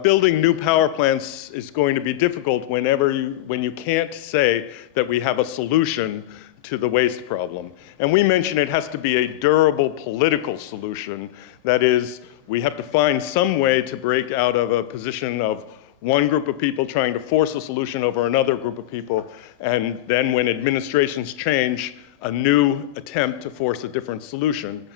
Building new power plants is going to be difficult when you can't say that we have a solution to the waste problem. And we mention it has to be a durable political solution. That is, we have to find some way to break out of a position of one group of people trying to force a solution over another group of people, and then when administrations change, a new attempt to force a different solution.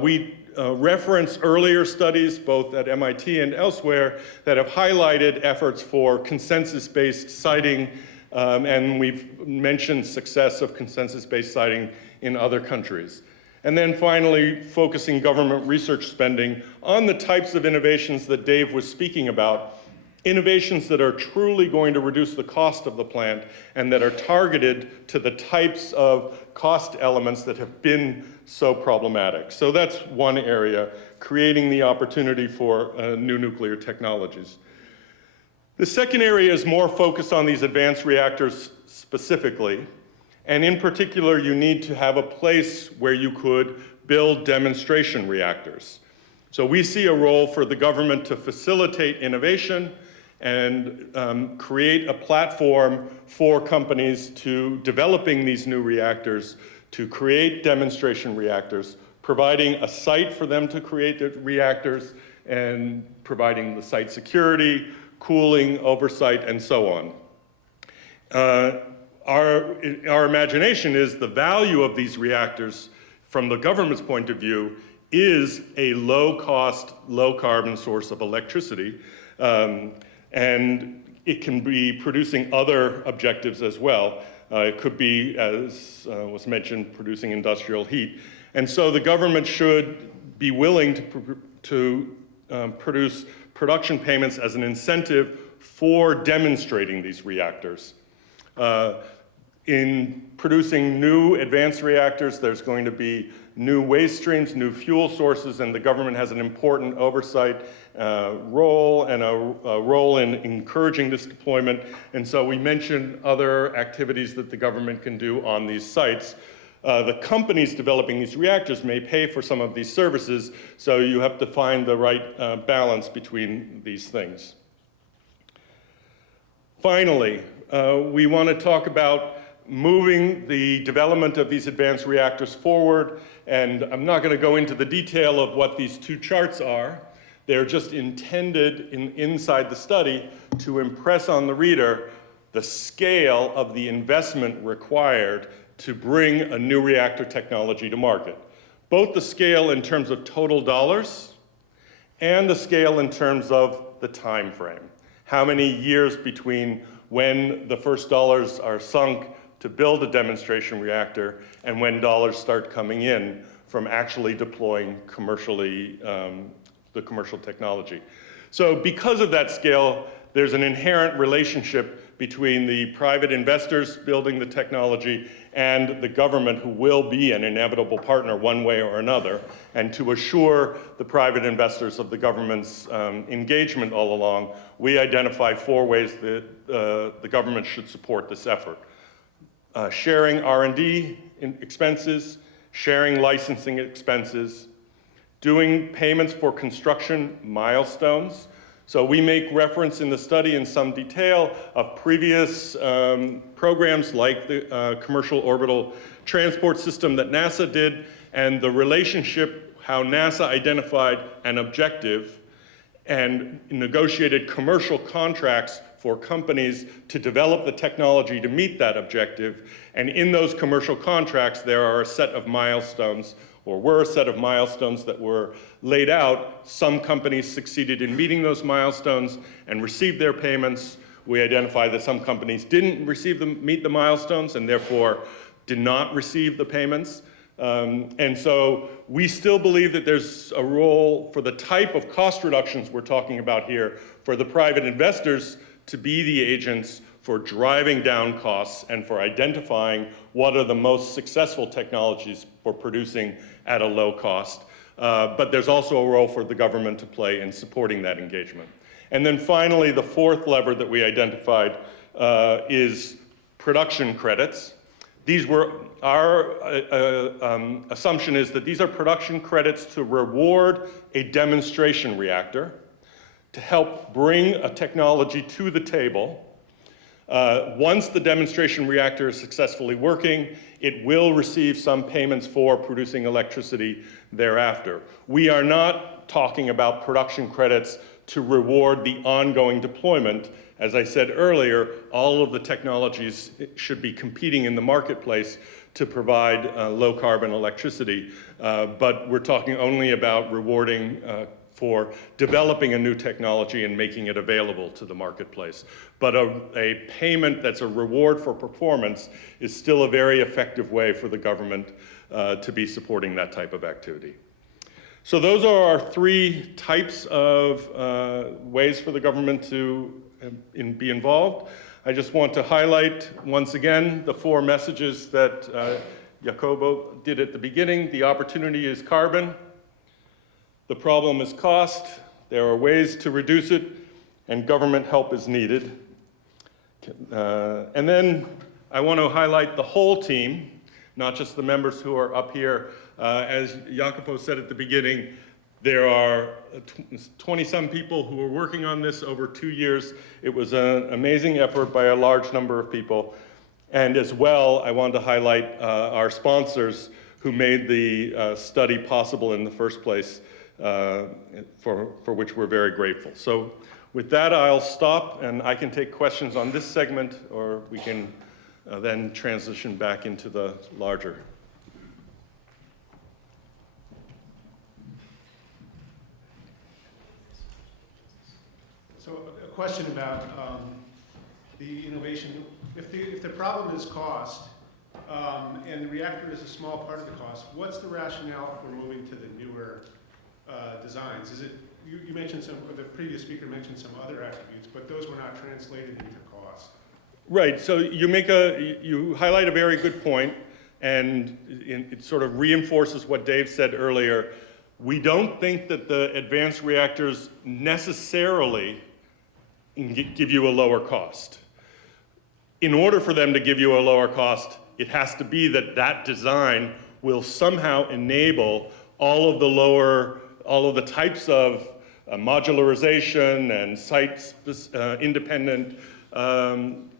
We reference earlier studies, both at MIT and elsewhere, that have highlighted efforts for consensus-based siting, and we've mentioned success of consensus-based siting in other countries. And then finally, focusing government research spending on the types of innovations that Dave was speaking about, innovations that are truly going to reduce the cost of the plant and that are targeted to the types of cost elements that have been so problematic. So that's one area, creating the opportunity for new nuclear technologies. The second area is more focused on these advanced reactors specifically. And in particular, you need to have a place where you could build demonstration reactors. So we see a role for the government to facilitate innovation and create a platform for companies to developing these new reactors, to create demonstration reactors, providing a site for them to create the reactors, and providing the site security, cooling, oversight, and so on. Our imagination is the value of these reactors from the government's point of view is a low-cost, low-carbon source of electricity, and it can be producing other objectives as well. It could be, as was mentioned, producing industrial heat. And so the government should be willing to produce production payments as an incentive for demonstrating these reactors. In producing new advanced reactors, there's going to be new waste streams, new fuel sources, and the government has an important oversight role and a role in encouraging this deployment. And so we mentioned other activities that the government can do on these sites. The companies developing these reactors may pay for some of these services, so you have to find the right balance between these things. Finally, we want to talk about moving the development of these advanced reactors forward, and I'm not going to go into the detail of what these two charts are. They're just intended inside the study to impress on the reader the scale of the investment required to bring a new reactor technology to market. Both the scale in terms of total dollars and the scale in terms of the time frame. How many years between when the first dollars are sunk to build a demonstration reactor and when dollars start coming in from actually deploying commercially the commercial technology. So because of that scale, there's an inherent relationship between the private investors building the technology and the government, who will be an inevitable partner one way or another. And to assure the private investors of the government's engagement all along, we identify 4 ways that the government should support this effort. Sharing R&D expenses, sharing licensing expenses, doing payments for construction milestones. So we make reference in the study in some detail of previous programs like the Commercial Orbital Transport System that NASA did, and the relationship, how NASA identified an objective and negotiated commercial contracts for companies to develop the technology to meet that objective. And in those commercial contracts, there are a set of milestones, or were a set of milestones that were laid out. Some companies succeeded in meeting those milestones and received their payments. We identify that some companies didn't meet the milestones and therefore did not receive the payments. And so we still believe that there's a role for the type of cost reductions we're talking about here for the private investors to be the agents for driving down costs and for identifying what are the most successful technologies for producing at a low cost. But there's also a role for the government to play in supporting that engagement. And then finally, the 4th lever that we identified is production credits. These were, our assumption is that these are production credits to reward a demonstration reactor, to help bring a technology to the table. Once the demonstration reactor is successfully working, it will receive some payments for producing electricity thereafter. We are not talking about production credits to reward the ongoing deployment. As I said earlier, all of the technologies should be competing in the marketplace to provide low carbon electricity, but we're talking only about rewarding for developing a new technology and making it available to the marketplace. But a payment that's a reward for performance is still a very effective way for the government to be supporting that type of activity. So those are our 3 types of ways for the government to be involved. I just want to highlight once again the 4 messages that Jacobo did at the beginning. The opportunity is carbon. The problem is cost. There are ways to reduce it, and government help is needed. And then I want to highlight the whole team, not just the members who are up here. As Jacopo said at the beginning, there are 20-some people who are working on this over 2 years. It was an amazing effort by a large number of people. And as well, I wanted to highlight our sponsors who made the study possible in the first place, for which we're very grateful. So with that, I'll stop, and I can take questions on this segment, or we can then transition back into the larger. So a question about the innovation. If the problem is cost, and the reactor is a small part of the cost, what's the rationale for moving to the newer designs? Is it, you mentioned some, or the previous speaker mentioned some other attributes, but those were not translated into cost. Right, so you highlight a very good point, and it sort of reinforces what Dave said earlier. We don't think that the advanced reactors necessarily give you a lower cost. In order for them to give you a lower cost, it has to be that that design will somehow enable all of the types of modularization and site independent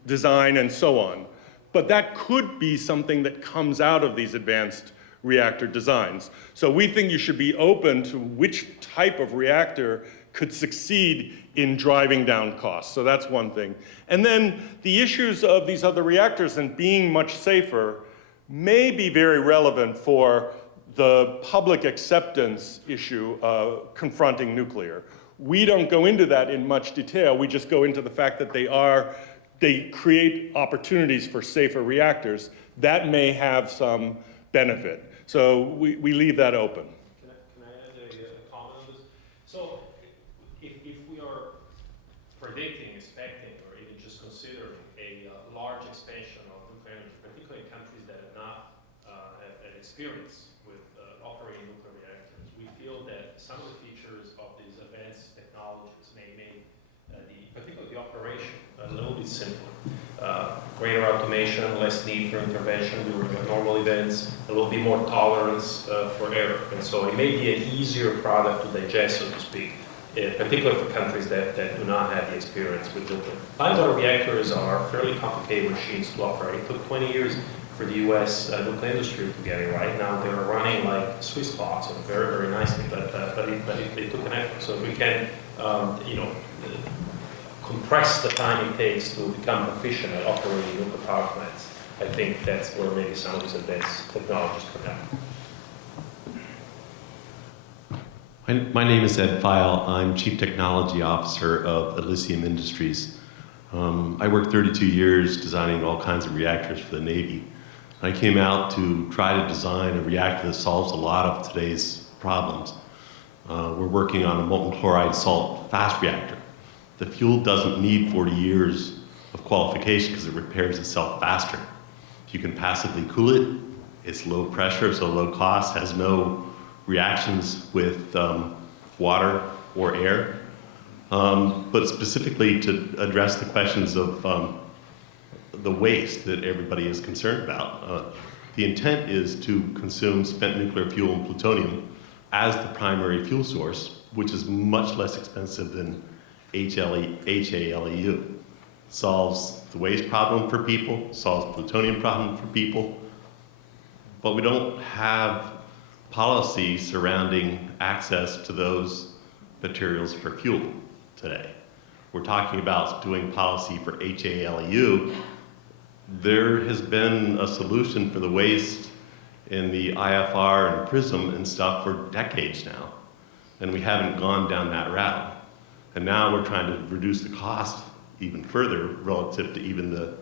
design and so on. But that could be something that comes out of these advanced reactor designs. So we think you should be open to which type of reactor could succeed in driving down costs. So that's one thing. And then the issues of these other reactors and being much safer may be very relevant for the public acceptance issue of confronting nuclear. We don't go into that in much detail. We just go into the fact that they create opportunities for safer reactors. That may have some benefit. So we leave that open. Can I add a comment on this? So if we are predicting, expecting, or even just considering a large expansion of nuclear energy, particularly in countries that have not had experience with operating nuclear reactors, we feel that some of the features of these advanced technologies may make particularly the operation a little bit simpler. Greater automation, less need for intervention during normal events, a little bit more tolerance for error. And so it may be an easier product to digest, so to speak, particularly for countries that do not have the experience with nuclear. Light water reactors are fairly complicated machines to operate. It took 20 years for the U.S. nuclear industry to get it right. Now they're running like Swiss clocks, and very, very nicely, but it took an effort. So if we can, compress the time it takes to become proficient at operating nuclear power plants, I think that's where maybe some of these advanced technologies come out. My name is Ed Feil. I'm Chief Technology Officer of Elysium Industries. I worked 32 years designing all kinds of reactors for the Navy. I came out to try to design a reactor that solves a lot of today's problems. We're working on a molten chloride salt fast reactor. The fuel doesn't need 40 years of qualification because it repairs itself faster. You can passively cool it. It's low pressure, so low cost, has no reactions with water or air. But specifically to address the questions of the waste that everybody is concerned about. The intent is to consume spent nuclear fuel and plutonium as the primary fuel source, which is much less expensive than HALEU. Solves the waste problem for people, solves the plutonium problem for people, but we don't have policy surrounding access to those materials for fuel today. We're talking about doing policy for HALEU. There has been a solution for the waste in the IFR and PRISM and stuff for decades now, and we haven't gone down that route. And now we're trying to reduce the cost even further relative to even the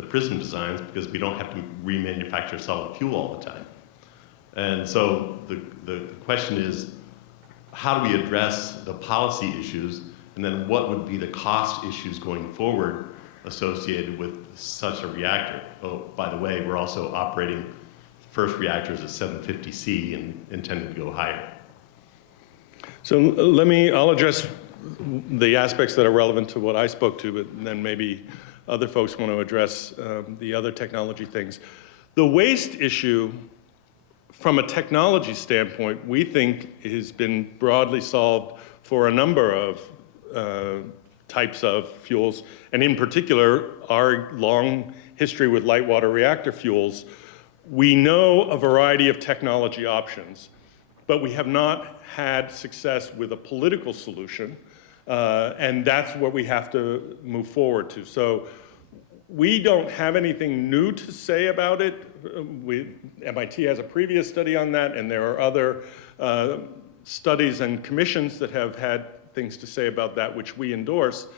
PRISM designs because we don't have to remanufacture solid fuel all the time. And so the question is, how do we address the policy issues, and then what would be the cost issues going forward associated with such a reactor? Oh, by the way, we're also operating first reactors at 750C and intending to go higher. So I'll address the aspects that are relevant to what I spoke to, but then maybe other folks want to address the other technology things. The waste issue, from a technology standpoint, we think has been broadly solved for a number of types of fuels, and in particular, our long history with light water reactor fuels. We know a variety of technology options, but we have not had success with a political solution, and that's what we have to move forward to. So we don't have anything new to say about it. MIT has a previous study on that, and there are other studies and commissions that have had things to say about that, which we endorse.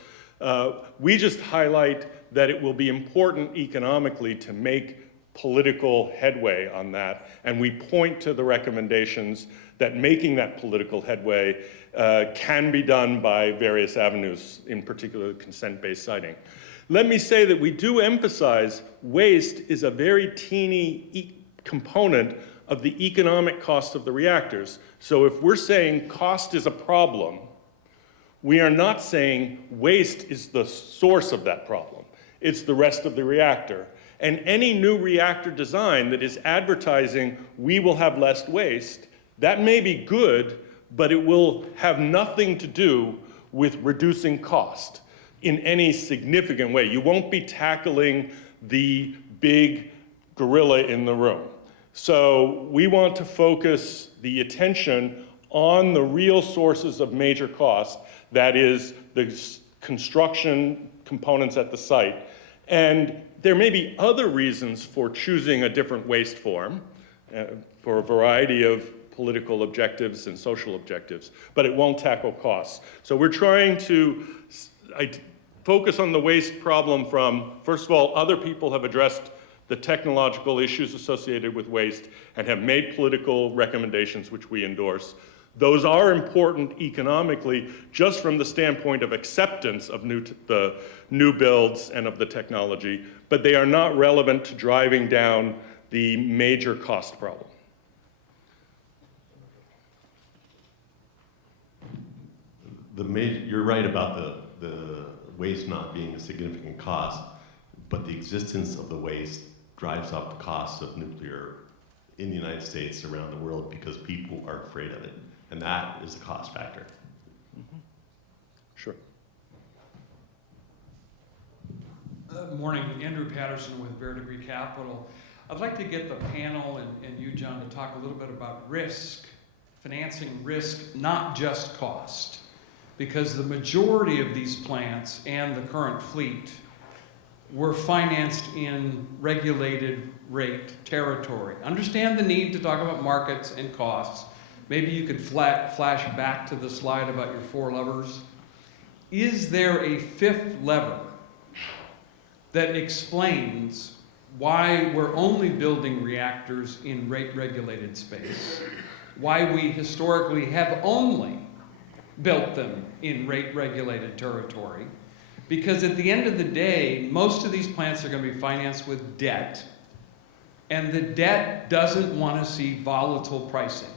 We just highlight that it will be important economically to make political headway on that, and we point to the recommendations that making that political headway can be done by various avenues, in particular consent-based siting. Let me say that we do emphasize waste is a very teeny component of the economic cost of the reactors. So if we're saying cost is a problem, we are not saying waste is the source of that problem. It's the rest of the reactor. And any new reactor design that is advertising we will have less waste, that may be good, but it will have nothing to do with reducing cost in any significant way. You won't be tackling the big gorilla in the room. So we want to focus the attention on the real sources of major cost, that is the construction components at the site. And there may be other reasons for choosing a different waste form for a variety of political objectives and social objectives, but it won't tackle costs. So we're trying to focus on the waste problem from, first of all, other people have addressed the technological issues associated with waste and have made political recommendations which we endorse. Those are important economically just from the standpoint of acceptance of the new builds and of the technology, but they are not relevant to driving down the major cost problem. You're right about the waste not being a significant cost, but the existence of the waste drives up the cost of nuclear in the United States, around the world, because people are afraid of it. And that is the cost factor. Mm-hmm. Sure. Morning, Andrew Patterson with Verdigris Capital. I'd like to get the panel and you, John, to talk a little bit about risk, financing risk, not just cost. Because the majority of these plants and the current fleet were financed in regulated rate territory. Understand the need to talk about markets and costs. Maybe you could flash back to the slide about your 4 levers. Is there a 5th lever that explains why we're only building reactors in rate-regulated space? Why we historically have only built them in rate-regulated territory? Because at the end of the day, most of these plants are going to be financed with debt, and the debt doesn't want to see volatile pricing.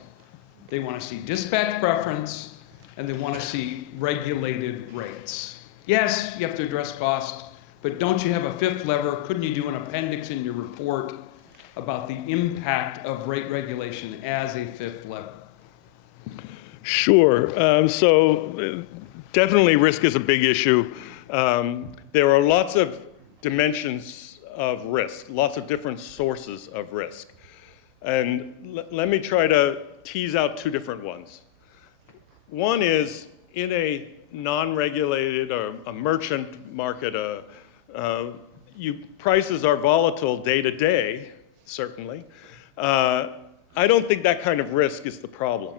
They want to see dispatch preference, and they want to see regulated rates. Yes, you have to address cost, but don't you have a 5th lever? Couldn't you do an appendix in your report about the impact of rate regulation as a 5th lever? Sure. So definitely risk is a big issue. There are lots of dimensions of risk, lots of different sources of risk. And let me try to tease out 2 different ones. One is in a non-regulated or a merchant market, prices are volatile day to day, certainly. I don't think that kind of risk is the problem.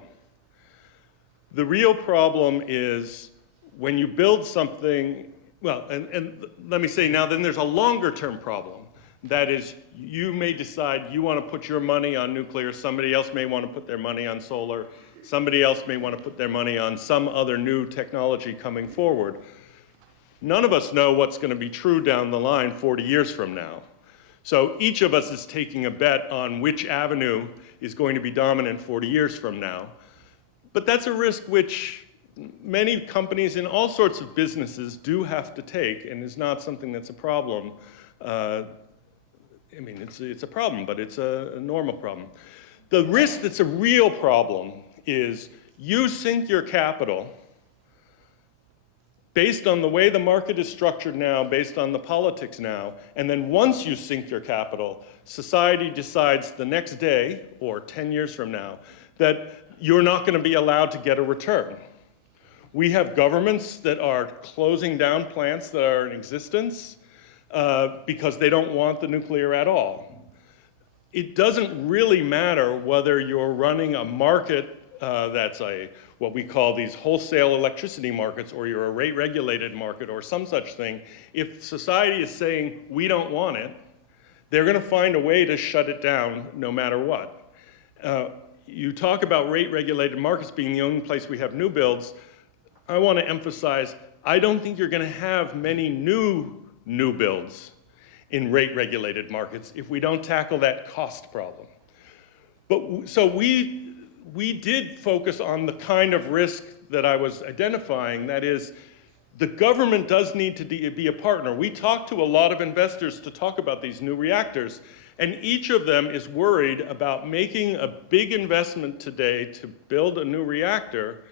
The real problem is when you build something, well, and let me say now, then there's a longer term problem. That is, you may decide you want to put your money on nuclear, somebody else may want to put their money on solar, somebody else may want to put their money on some other new technology coming forward. None of us know what's going to be true down the line 40 years from now. So each of us is taking a bet on which avenue is going to be dominant 40 years from now. But that's a risk which many companies in all sorts of businesses do have to take, and is not something that's a problem. I mean, it's a problem, but it's a normal problem. The risk that's a real problem is you sink your capital based on the way the market is structured now, based on the politics now, and then once you sink your capital, society decides the next day, or 10 years from now, that you're not going to be allowed to get a return. We have governments that are closing down plants that are in existence because they don't want the nuclear at all. It doesn't really matter whether you're running a market that's what we call these wholesale electricity markets, or you're a rate-regulated market or some such thing. If society is saying, we don't want it, they're going to find a way to shut it down no matter what. You talk about rate-regulated markets being the only place we have new builds. I want to emphasize, I don't think you're going to have many new new builds in rate-regulated markets if we don't tackle that cost problem. But so we did focus on the kind of risk that I was identifying, that is, the government does need to be a partner. We talked to a lot of investors to talk about these new reactors, and each of them is worried about making a big investment today to build a new reactor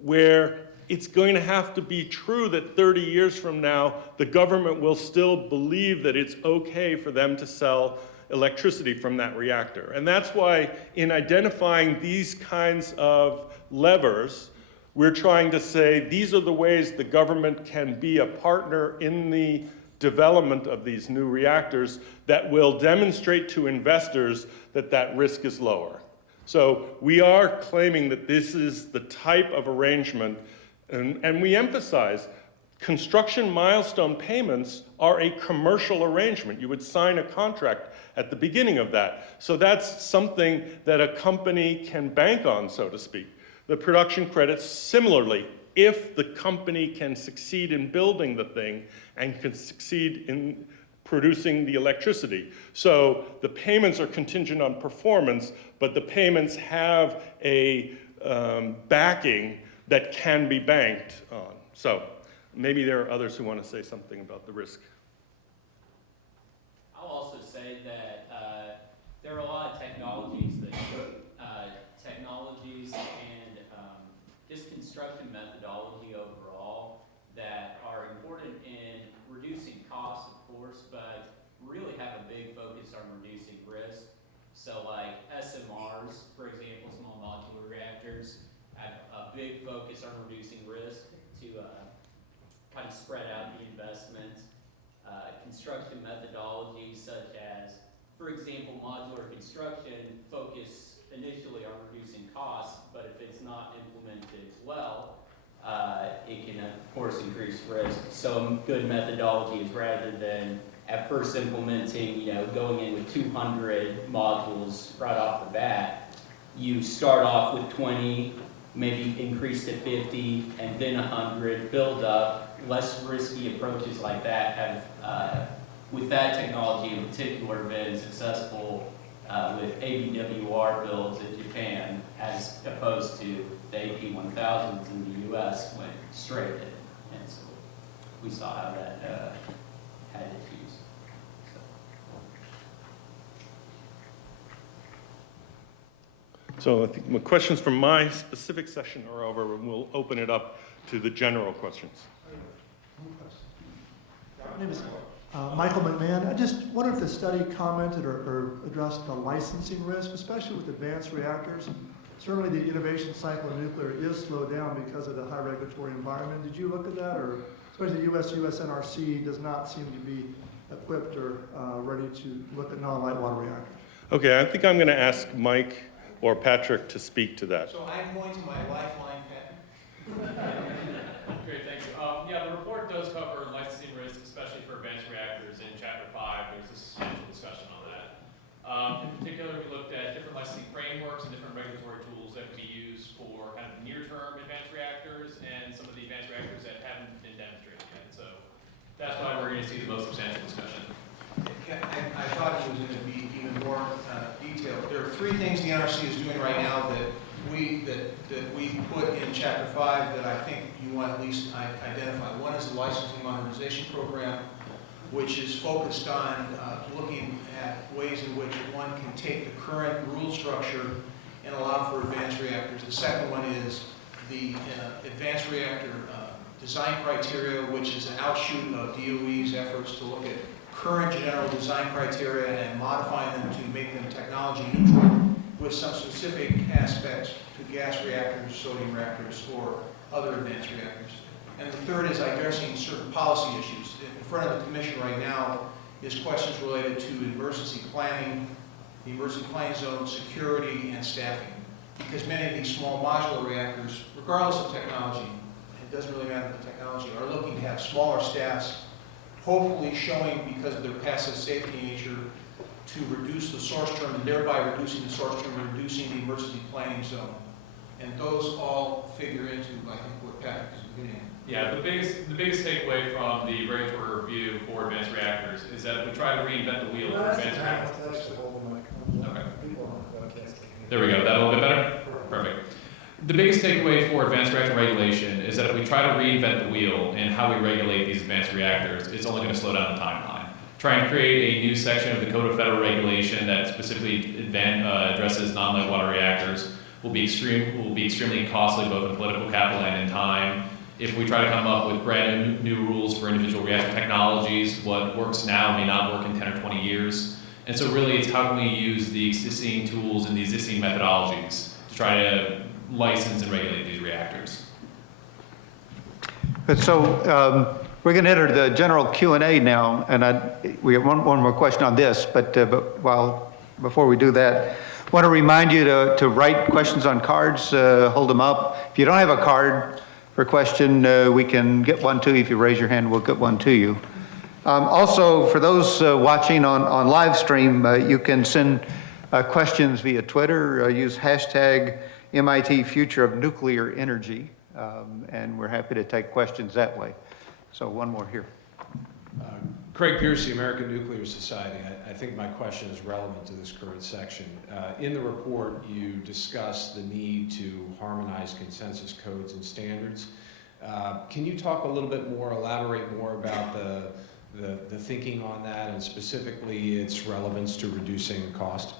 where it's going to have to be true that 30 years from now, the government will still believe that it's okay for them to sell electricity from that reactor. And that's why in identifying these kinds of levers, we're trying to say these are the ways the government can be a partner in the development of these new reactors that will demonstrate to investors that that risk is lower. So we are claiming that this is the type of arrangement, and we emphasize construction milestone payments are a commercial arrangement. You would sign a contract at the beginning of that. So that's something that a company can bank on, so to speak. The production credits, similarly, if the company can succeed in building the thing and can succeed in producing the electricity. So the payments are contingent on performance, but the payments have a backing that can be banked on. So maybe there are others who want to say something about the risk. I'll also say that there are a lot of technologies and just construction methodology overall that are important in reducing costs, of course, but really have a big focus on reducing risk. So like SMRs, for example, small modular reactors, have a big focus on reducing risk to kind of spread out the investment. Construction methodologies such as, for example, modular construction focus initially on reducing costs, but if it's not implemented well, it can, of course, increase risk. So a good methodology is rather than at first implementing, going in with 200 modules right off the bat, you start off with 20, maybe increase to 50, and then 100, build up. Less risky approaches like that have, with that technology in particular, been successful with ABWR builds in Japan, as opposed to the AP1000s in the US went straight in. And so we saw how that had issues. So I think my questions from my specific session are over, and we'll open it up to the general questions. My name is Michael McMahon. I just wonder if the study commented or addressed the licensing risk, especially with advanced reactors. Certainly the innovation cycle in nuclear is slowed down because of the high regulatory environment. Did you look at that? Or especially the US NRC does not seem to be equipped or ready to look at non-light water reactors. Okay, I think I'm going to ask Mike or Patrick to speak to that. So I'm going to my lifeline, Pat. Great, thank you. Yeah, the report does cover licensing risk, especially for advanced reactors. In Chapter 5, there's a substantial discussion on that. In particular, we looked at different licensing frameworks and different regulatory tools that can be used for kind of near-term advanced reactors and some of the advanced reactors that haven't been demonstrated yet. So that's why we're going to see the most substantial discussion. I thought it was going to be even more detailed. There are three things the NRC is doing right now that we put in Chapter 5 that I think you want to at least identify. One is the licensing modernization program, which is focused on looking at ways in which one can take the current rule structure and allow for advanced reactors. The second one is the advanced reactor design criteria, which is an outshoot of DOE's efforts to look at current general design criteria and modify them to make them technology neutral with some specific aspects to gas reactors, sodium reactors, or other advanced reactors. And the third is addressing certain policy issues. In front of the Commission right now is questions related to emergency planning, the emergency planning zone, security, and staffing. Because many of these small modular reactors, regardless of technology, it doesn't really matter the technology, are looking to have smaller staffs, hopefully showing, because of their passive safety nature, to reduce the source term and thereby reducing the source term and reducing the emergency planning zone. And those all figure into, I think, what Patrick is getting at. Yeah, the biggest takeaway from the regulatory review for advanced reactors is that if we try to reinvent the wheel for advanced reactors. Okay. There we go. That a little bit better? Perfect. The biggest takeaway for advanced reactor regulation is that if we try to reinvent the wheel in how we regulate these advanced reactors, it's only going to slow down the timeline. Try and create a new section of the Code of Federal Regulation that specifically addresses non-light water reactors will be extremely costly, both in political capital and in time. If we try to come up with brand new rules for individual reactor technologies, what works now may not work in 10 or 20 years. And so really it's how can we use the existing tools and the existing methodologies to try to license and regulate these reactors. So we're going to enter the general Q&A now, and we have one more question on this, but before we do that, I want to remind you to write questions on cards, hold them up. If you don't have a card for a question, we can get one to you. If you raise your hand, we'll get one to you. Also, for those watching on live stream, you can send questions via Twitter. Use hashtag MIT Future of Nuclear Energy, and we're happy to take questions that way. So one more here. Craig Pierce, the American Nuclear Society. I think my question is relevant to this current section. In the report, you discuss the need to harmonize consensus codes and standards. Can you talk a little bit more, elaborate more about the thinking on that, and specifically its relevance to reducing cost?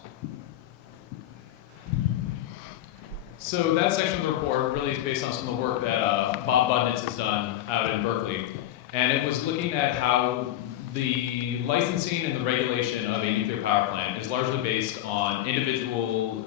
So that section of the report really is based on some of the work that Bob Budnitz has done out in Berkeley. And it was looking at how the licensing and the regulation of a nuclear power plant is largely based on individual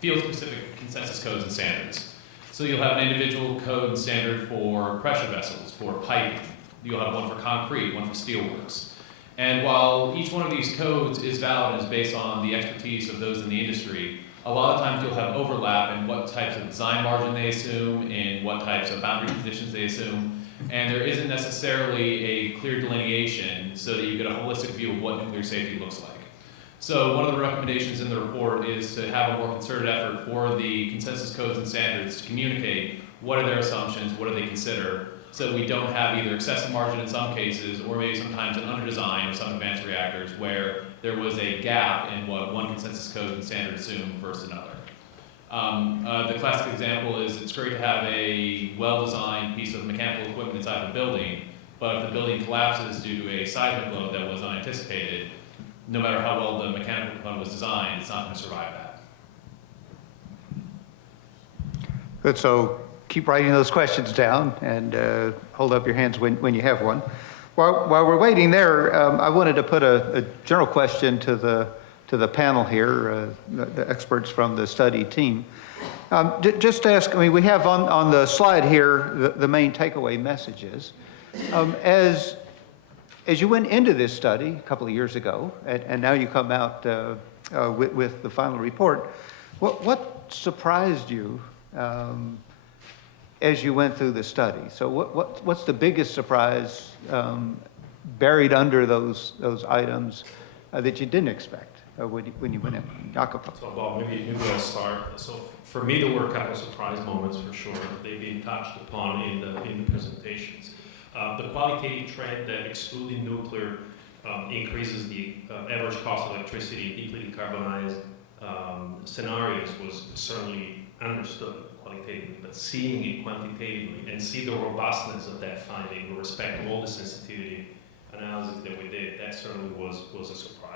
field-specific consensus codes and standards. So you'll have an individual code and standard for pressure vessels, for piping. You'll have one for concrete, one for steelworks. And while each one of these codes is valid and is based on the expertise of those in the industry, a lot of times you'll have overlap in what types of design margin they assume, in what types of boundary conditions they assume, and there isn't necessarily a clear delineation so that you get a holistic view of what nuclear safety looks like. So one of the recommendations in the report is to have a more concerted effort for the consensus codes and standards to communicate what are their assumptions, what do they consider, so that we don't have either excessive margin in some cases, or maybe sometimes an underdesign of some advanced reactors where there was a gap in what one consensus code and standard assumed versus another. The classic example is it's great to have a well-designed piece of mechanical equipment inside the building, but if the building collapses due to a seismic load that was unanticipated, no matter how well the mechanical component was designed, it's not going to survive that. Good, so keep writing those questions down and hold up your hands when you have one. While we're waiting there, I wanted to put a general question to the panel here, the experts from the study team. Just to ask, I mean, we have on the slide here the main takeaway messages. As you went into this study a couple of years ago, and now you come out with the final report, what surprised you as you went through the study? So what's the biggest surprise buried under those items that you didn't expect when you went in? Jakob. So Bob, maybe I'll start. So for me, there were a couple of surprise moments for sure. They've been touched upon in the presentations. The qualitative trend that excluding nuclear increases the average cost of electricity in deeply decarbonized scenarios was certainly understood qualitatively, but seeing it quantitatively and see the robustness of that finding with respect to all the sensitivity analysis that we did, that certainly was a surprise.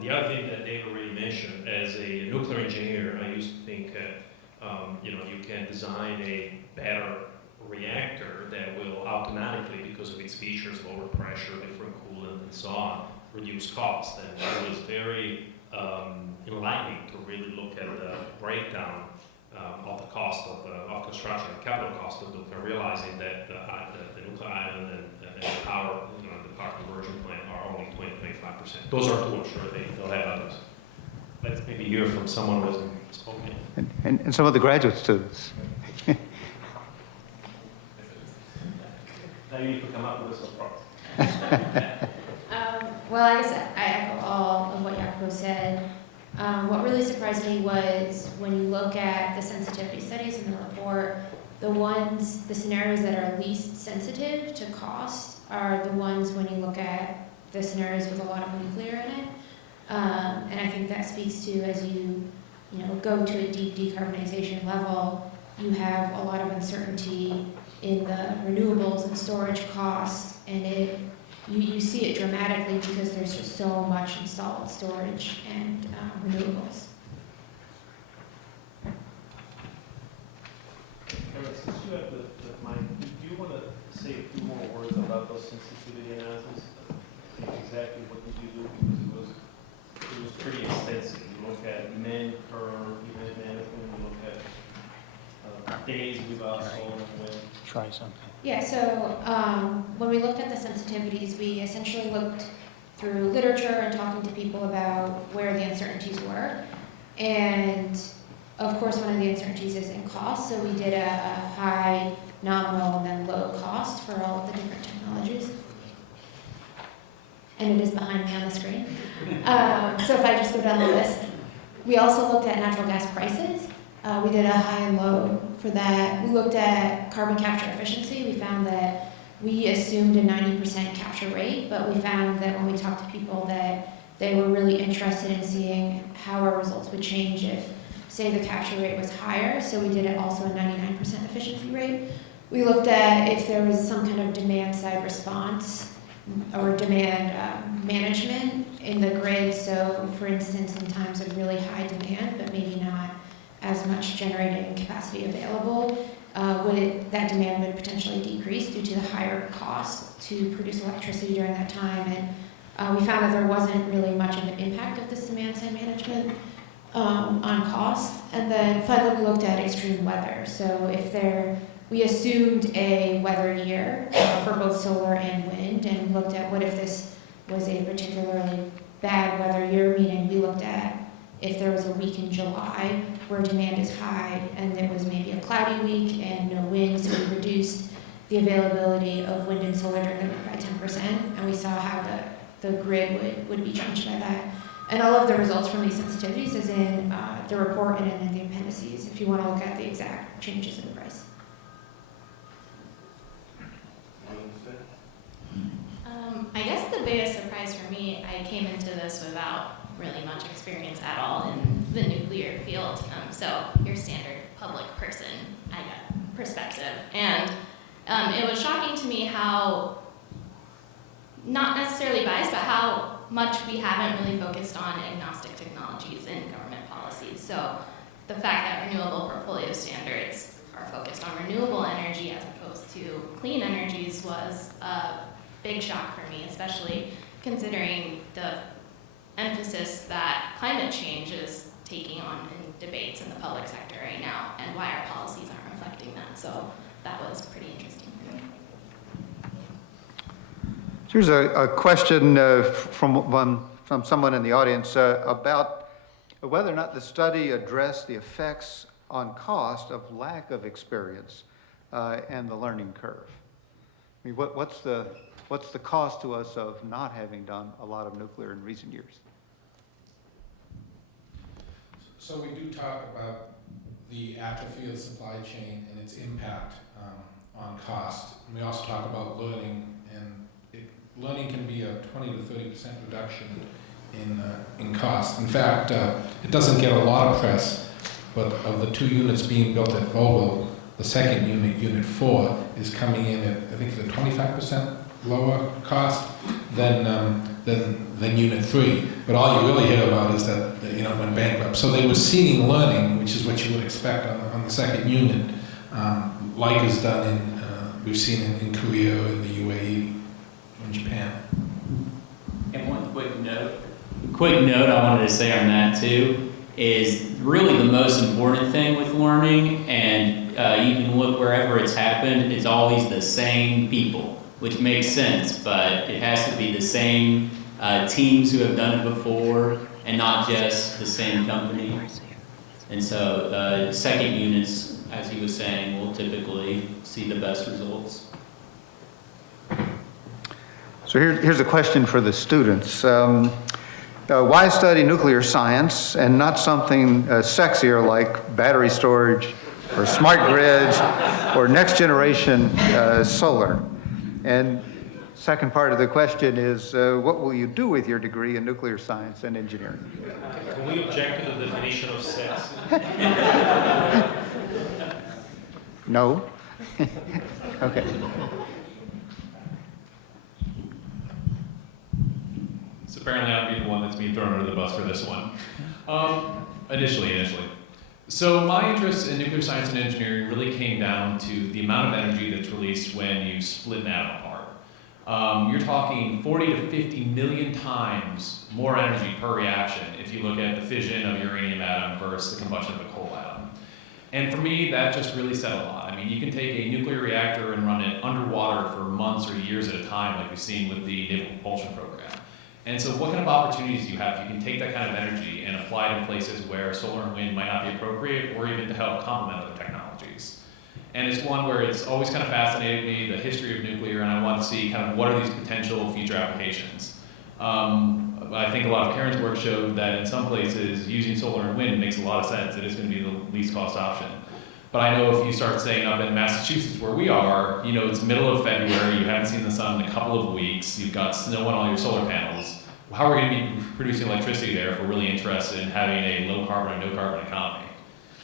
The other thing that Dave already mentioned, as a nuclear engineer, I used to think you can design a better reactor that will automatically, because of its features, lower pressure, different coolant, and so on, reduce cost. And it was very enlightening to really look at the breakdown of the cost of construction, the capital cost of nuclear, realizing that the nuclear island and the power, the power conversion plant are only 20-25%. Those are two, I'm sure they'll have others. Let's maybe hear from someone who hasn't spoken. And some of the graduate students. Now you need to come up with a surprise. Well, I guess I echo all of what Jacopo said. What really surprised me was when you look at the sensitivity studies in the report, the scenarios that are least sensitive to cost are the ones when you look at the scenarios with a lot of nuclear in it. And I think that speaks to, as you go to a deep decarbonization level, you have a lot of uncertainty in the renewables and storage costs, and you see it dramatically because there's just so much installed storage and renewables. Since you have the mic, do you want to say a few more words about those sensitivity analyses? Exactly what did you do? Because it was pretty extensive. You look at demand curve, event management, you look at days without solar and wind. Try something. Yeah, so when we looked at the sensitivities, we essentially looked through literature and talking to people about where the uncertainties were. And of course, one of the uncertainties is in cost. So we did a high, nominal, and then low cost for all of the different technologies. And it is behind me on the screen. So if I just go down the list, we also looked at natural gas prices. We did a high and low for that. We looked at carbon capture efficiency. We found that we assumed a 90% capture rate, but we found that when we talked to people that they were really interested in seeing how our results would change if, say, the capture rate was higher. So we did it also a 99% efficiency rate. We looked at if there was some kind of demand side response or demand management in the grid. So for instance, in times of really high demand, but maybe not as much generating capacity available, that demand would potentially decrease due to the higher cost to produce electricity during that time. And we found that there wasn't really much of an impact of this demand side management on cost. And then finally, we looked at extreme weather. So we assumed a weather year for both solar and wind, and we looked at what if this was a particularly bad weather year, meaning we looked at if there was a week in July where demand is high and it was maybe a cloudy week and no wind, so we reduced the availability of wind and solar during the week by 10%, and we saw how the grid would be changed by that. And all of the results from these sensitivities is in the report and in the appendices if you want to look at the exact changes in the price. I guess the biggest surprise for me, I came into this without really much experience at all in the nuclear field. So your standard public person, I got perspective. And it was shocking to me how, not necessarily biased, but how much we haven't really focused on agnostic technologies in government policies. So the fact that renewable portfolio standards are focused on renewable energy as opposed to clean energies was a big shock for me, especially considering the emphasis that climate change is taking on in debates in the public sector right now, and why our policies aren't reflecting that. So that was pretty interesting for me. Here's a question from someone in the audience about whether or not the study addressed the effects on cost of lack of experience and the learning curve. I mean, what's the cost to us of not having done a lot of nuclear in recent years? So we do talk about the atrophy of the supply chain and its impact on cost. And we also talk about learning, and learning can be a 20 to 30% reduction in cost. In fact, it doesn't get a lot of press, but of the 2 units being built at Vogtle, the second unit, Unit 4, is coming in at, I think, the 25% lower cost than Unit 3. But all you really hear about is that it went bankrupt. So they were seeing learning, which is what you would expect on the second unit, like is done we've seen in Korea, in the UAE, in Japan. And one quick note I wanted to say on that too is really the most important thing with learning, and you can look wherever it's happened, it's always the same people, which makes sense, but it has to be the same teams who have done it before and not just the same company. And so second units, as he was saying, will typically see the best results. So here's a question for the students. Why study nuclear science and not something sexier like battery storage or smart grids, or next generation solar? And second part of the question is, what will you do with your degree in nuclear science and engineering? Can we object to the definition of sex? No? Okay. So apparently I'm being the one that's being thrown under the bus for this one. Initially. So my interest in nuclear science and engineering really came down to the amount of energy that's released when you split an atom apart. You're talking 40 to 50 million times more energy per reaction if you look at the fission of a uranium atom versus the combustion of a coal atom. And for me, that just really said a lot. I mean, you can take a nuclear reactor and run it underwater for months or years at a time, like we've seen with the Naval Propulsion Program. And so what kind of opportunities do you have? You can take that kind of energy and apply it in places where solar and wind might not be appropriate, or even to help complement other technologies. And it's one where it's always kind of fascinated me, the history of nuclear, and I want to see kind of what are these potential future applications. I think a lot of Karen's work showed that in some places, using solar and wind makes a lot of sense. It is going to be the least cost option. But I know if you start saying up in Massachusetts where we are, you know, it's middle of February, you haven't seen the sun in a couple of weeks, you've got snow on all your solar panels. How are we going to be producing electricity there if we're really interested in having a low carbon and no carbon economy?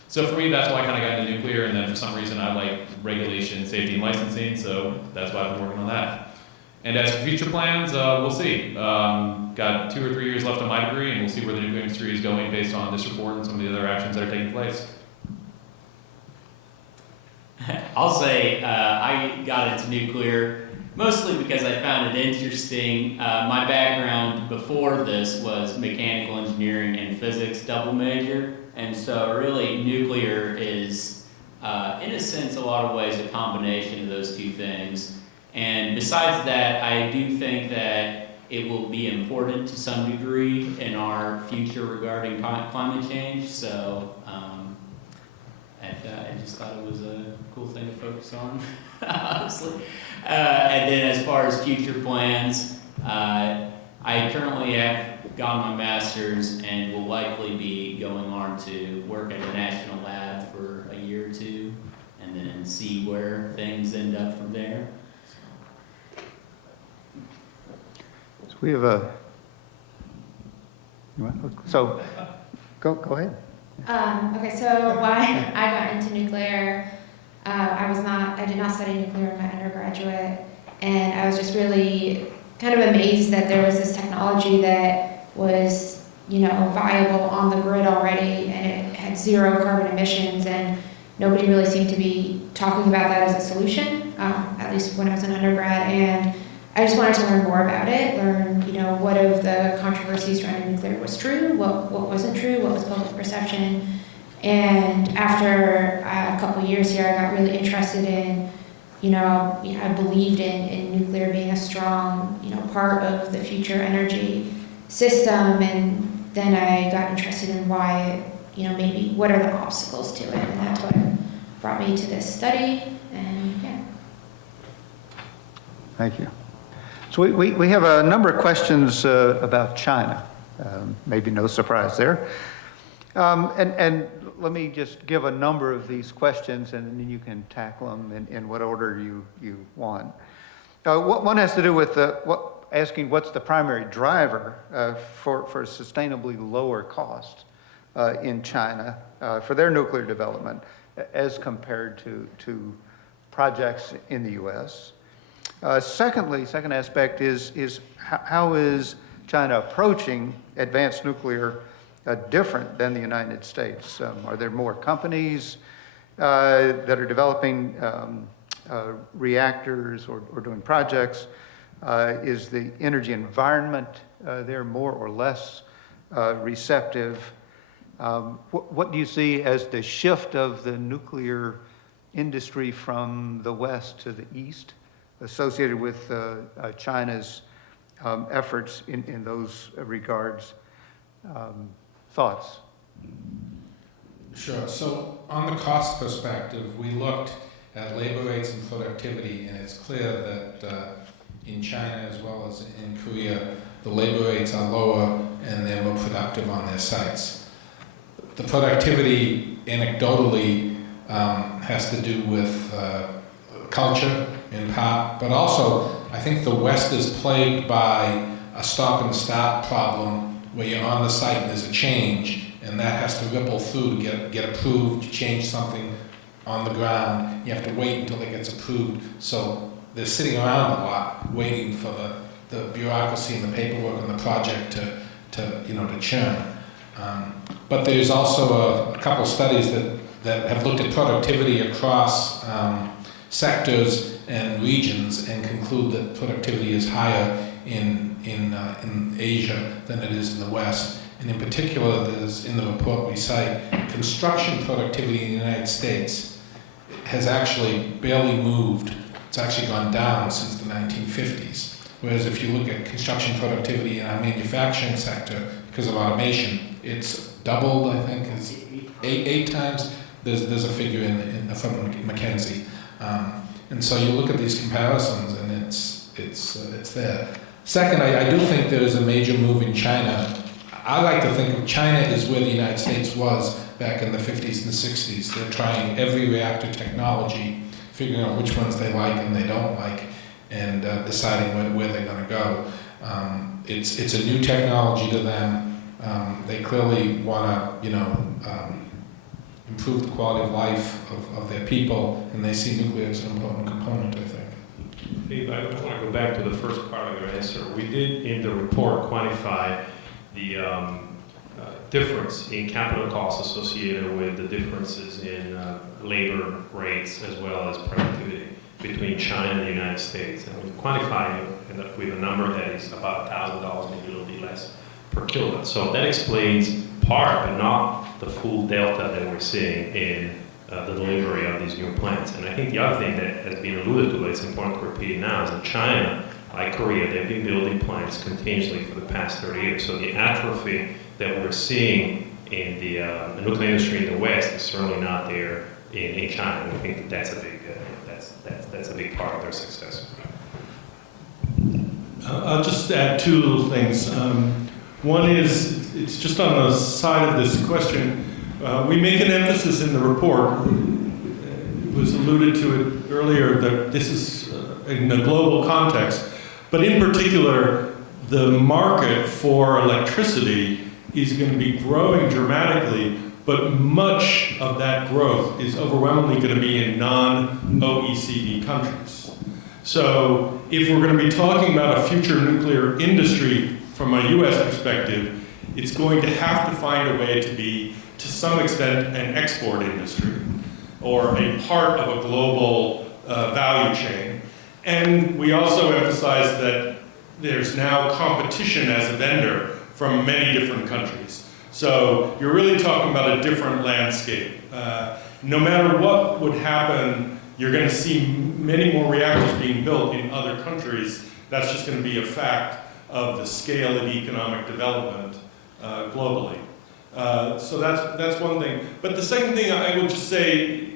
So for me, that's why I kind of got into nuclear, and then for some reason I like regulation, safety, and licensing, so that's why I've been working on that. And as for future plans, we'll see. Got 2 or 3 years left on my degree, and we'll see where the nuclear industry is going based on this report and some of the other actions that are taking place. I'll say I got into nuclear mostly because I found it interesting. My background before this was mechanical engineering and physics double major, and so really nuclear is, in a sense, a lot of ways a combination of those two things. And besides that, I do think that it will be important to some degree in our future regarding climate change, so I just thought it was a cool thing to focus on, honestly. And then as far as future plans, I currently have gotten my master's and will likely be going on to work at a national lab for a year or two, and then see where things end up from there. So we have a, so go ahead. Okay, so why I got into nuclear, I did not study nuclear in my undergraduate, and I was just really kind of amazed that there was this technology that was, you know, viable on the grid already, and it had 0 carbon emissions, and nobody really seemed to be talking about that as a solution, at least when I was an undergrad, and I just wanted to learn more about it, learn, you know, what of the controversies surrounding nuclear was true, what wasn't true, what was public perception. And after a couple years here, I got really interested in, you know, I believed in nuclear being a strong, you know, part of the future energy system. And then I got interested in why, you know, maybe what are the obstacles to it. And that's what brought me to this study. And yeah. Thank you. So we have a number of questions about China. Maybe no surprise there. And let me just give a number of these questions, and then you can tackle them in what order you want. One has to do with asking what's the primary driver for sustainably lower cost in China for their nuclear development as compared to projects in the U.S. Second aspect is how is China approaching advanced nuclear different than the United States? Are there more companies that are developing reactors or doing projects? Is the energy environment there more or less receptive? What do you see as the shift of the nuclear industry from the west to the east associated with China's efforts in those regards? Thoughts? Sure. So on the cost perspective, we looked at labor rates and productivity, and it's clear that in China as well as in Korea, the labor rates are lower and they're more productive on their sites. The productivity, anecdotally, has to do with culture in part, but also I think the West is plagued by a stop and start problem where you're on the site and there's a change, and that has to ripple through to get approved, to change something on the ground. You have to wait until it gets approved. So they're sitting around a lot waiting for the bureaucracy and the paperwork and the project to churn. But there's also a couple studies that have looked at productivity across sectors and regions and conclude that productivity is higher in Asia than it is in the West. And in particular, there's, in the report we cite, construction productivity in the United States has actually barely moved. It's actually gone down since the 1950s. Whereas if you look at construction productivity in our manufacturing sector, because of automation, it's doubled, I think, it's eight times. There's a figure from McKinsey. And so you look at these comparisons and it's there. Second, I do think there is a major move in China. I like to think of China as where the United States was back in the 50s and 60s. They're trying every reactor technology, figuring out which ones they like and they don't like, and deciding where they're going to go. It's a new technology to them. They clearly want to, improve the quality of life of their people, and they see nuclear as an important component, I think. Dave, I want to go back to the first part of your answer. We did, in the report, quantify the difference in capital costs associated with the differences in labor rates as well as productivity between China and the United States. And we quantify it with a number that is about $1,000, maybe a little bit less, per kilowatt. So that explains part, but not the full delta that we're seeing in the delivery of these new plants. And I think the other thing that has been alluded to, but it's important to repeat now, is that China, like Korea, they've been building plants continuously for the past 30 years. So the atrophy that we're seeing in the nuclear industry in the West is certainly not there in China. And we think that that's a big that's a big part of their success. I'll just add two little things. One is, it's just on the side of this question. We make an emphasis in the report, it was alluded to it earlier, that this is in a global context, but in particular, the market for electricity is going to be growing dramatically, but much of that growth is overwhelmingly going to be in non-OECD countries. So if we're going to be talking about a future nuclear industry from a US perspective, it's going to have to find a way to be, to some extent, an export industry or a part of a global value chain. And we also emphasize that there's now competition as a vendor from many different countries. So you're really talking about a different landscape. No matter what would happen, you're going to see many more reactors being built in other countries. That's just going to be a fact of the scale of economic development globally. So that's one thing. But the second thing I would just say,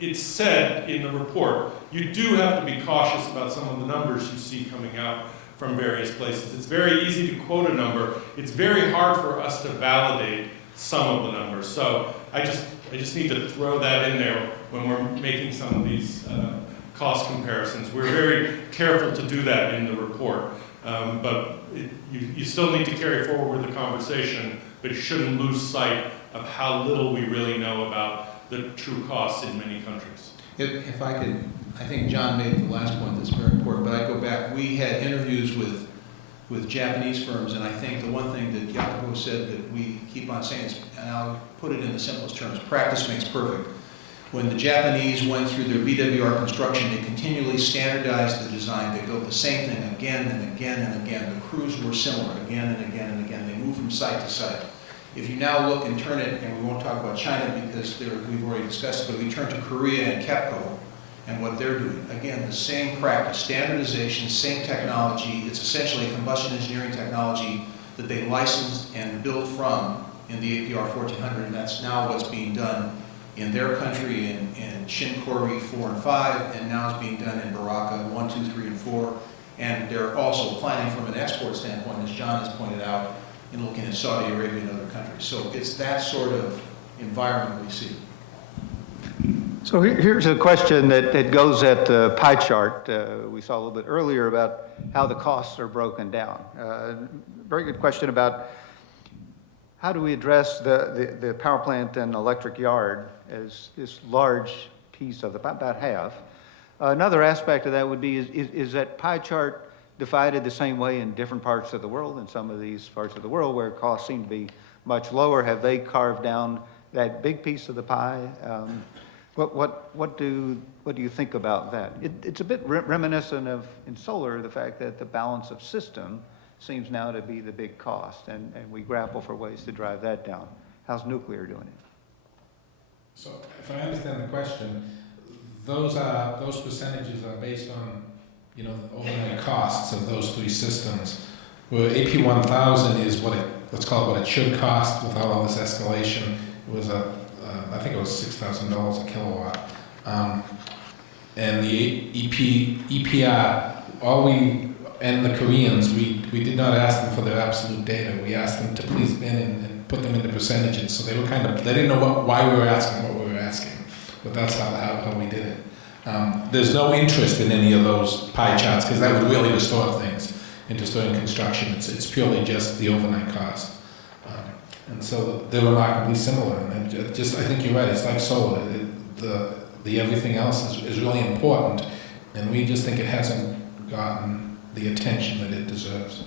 it's said in the report, you do have to be cautious about some of the numbers you see coming out from various places. It's very easy to quote a number. It's very hard for us to validate some of the numbers. So I just need to throw that in there when we're making some of these cost comparisons. We're very careful to do that in the report. But you still need to carry forward with the conversation, but you shouldn't lose sight of how little we really know about the true costs in many countries. If I could, I think John made the last point that's very important, but I go back. We had interviews with Japanese firms, and I think the one thing that Jacopo said that we keep on saying is, and I'll put it in the simplest terms, practice makes perfect. When the Japanese went through their BWR construction, they continually standardized the design. They built the same thing again and again and again. The crews were similar again and again and again. They moved from site to site. If you now look and turn it, and we won't talk about China because we've already discussed it, but we turn to Korea and KEPCO and what they're doing. Again, the same practice, standardization, same technology. It's essentially a combustion engineering technology that they licensed and built from in the APR 1400, and that's now what's being done in their country in Shinkorri 4 and 5, and now it's being done in Baraka 1, 2, 3, and 4. And they're also planning from an export standpoint, as John has pointed out, in looking at Saudi Arabia and other countries. So it's that sort of environment we see. So here's a question that goes at the pie chart. We saw a little bit earlier about how the costs are broken down. Very good question about how do we address the power plant and electric yard as this large piece of about half. Another aspect of that would be, is that pie chart divided the same way in different parts of the world? In some of these parts of the world where costs seem to be much lower, have they carved down that big piece of the pie? What do you think about that? It's a bit reminiscent of, in solar, the fact that the balance of system seems now to be the big cost, and we grapple for ways to drive that down. How's nuclear doing it? So if I understand the question, those percentages are based on, you know, the overnight costs of those three systems. Where AP 1000 is let's call it what it should cost without all this escalation. It was I think it was $6,000 a kilowatt. And the EPR, and the Koreans, we did not ask them for their absolute data. We asked them to please bin and put them into percentages. So they were they didn't know why we were asking what we were asking. But that's how we did it. There's no interest in any of those pie charts because that would really distort things in distorting construction. It's purely just the overnight cost. And so they're remarkably similar. And I think you're right, it's like solar. The everything else is really important, and we just think it hasn't gotten the attention that it deserves.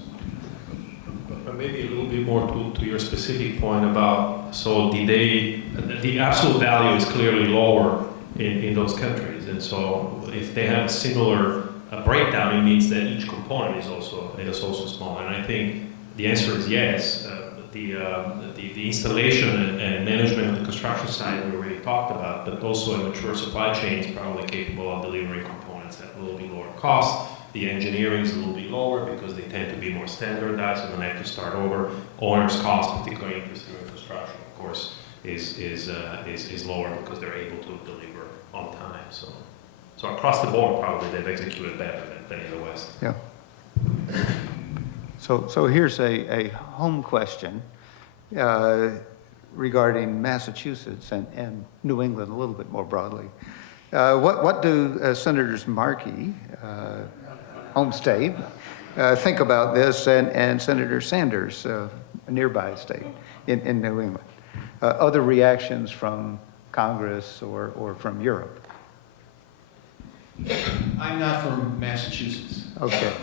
But maybe a little bit more to your specific point about, so the absolute value is clearly lower in those countries, and so if they have a similar breakdown, it means that each component is also smaller. And I think the answer is yes. The installation and management of the construction side we already talked about, but also a mature supply chain is probably capable of delivering components at a little bit lower cost. The engineering is a little bit lower because they tend to be more standardized and don't have to start over. Owner's cost, particularly interested in construction, of course, is lower because they're able to deliver on time. So across the board, probably they've executed better than in the West. Yeah. So here's a home question regarding Massachusetts and New England a little bit more broadly. What do Senators Markey, home state, think about this, and Senator Sanders, a nearby state in New England? Other reactions from Congress or from Europe? I'm not from Massachusetts. Okay.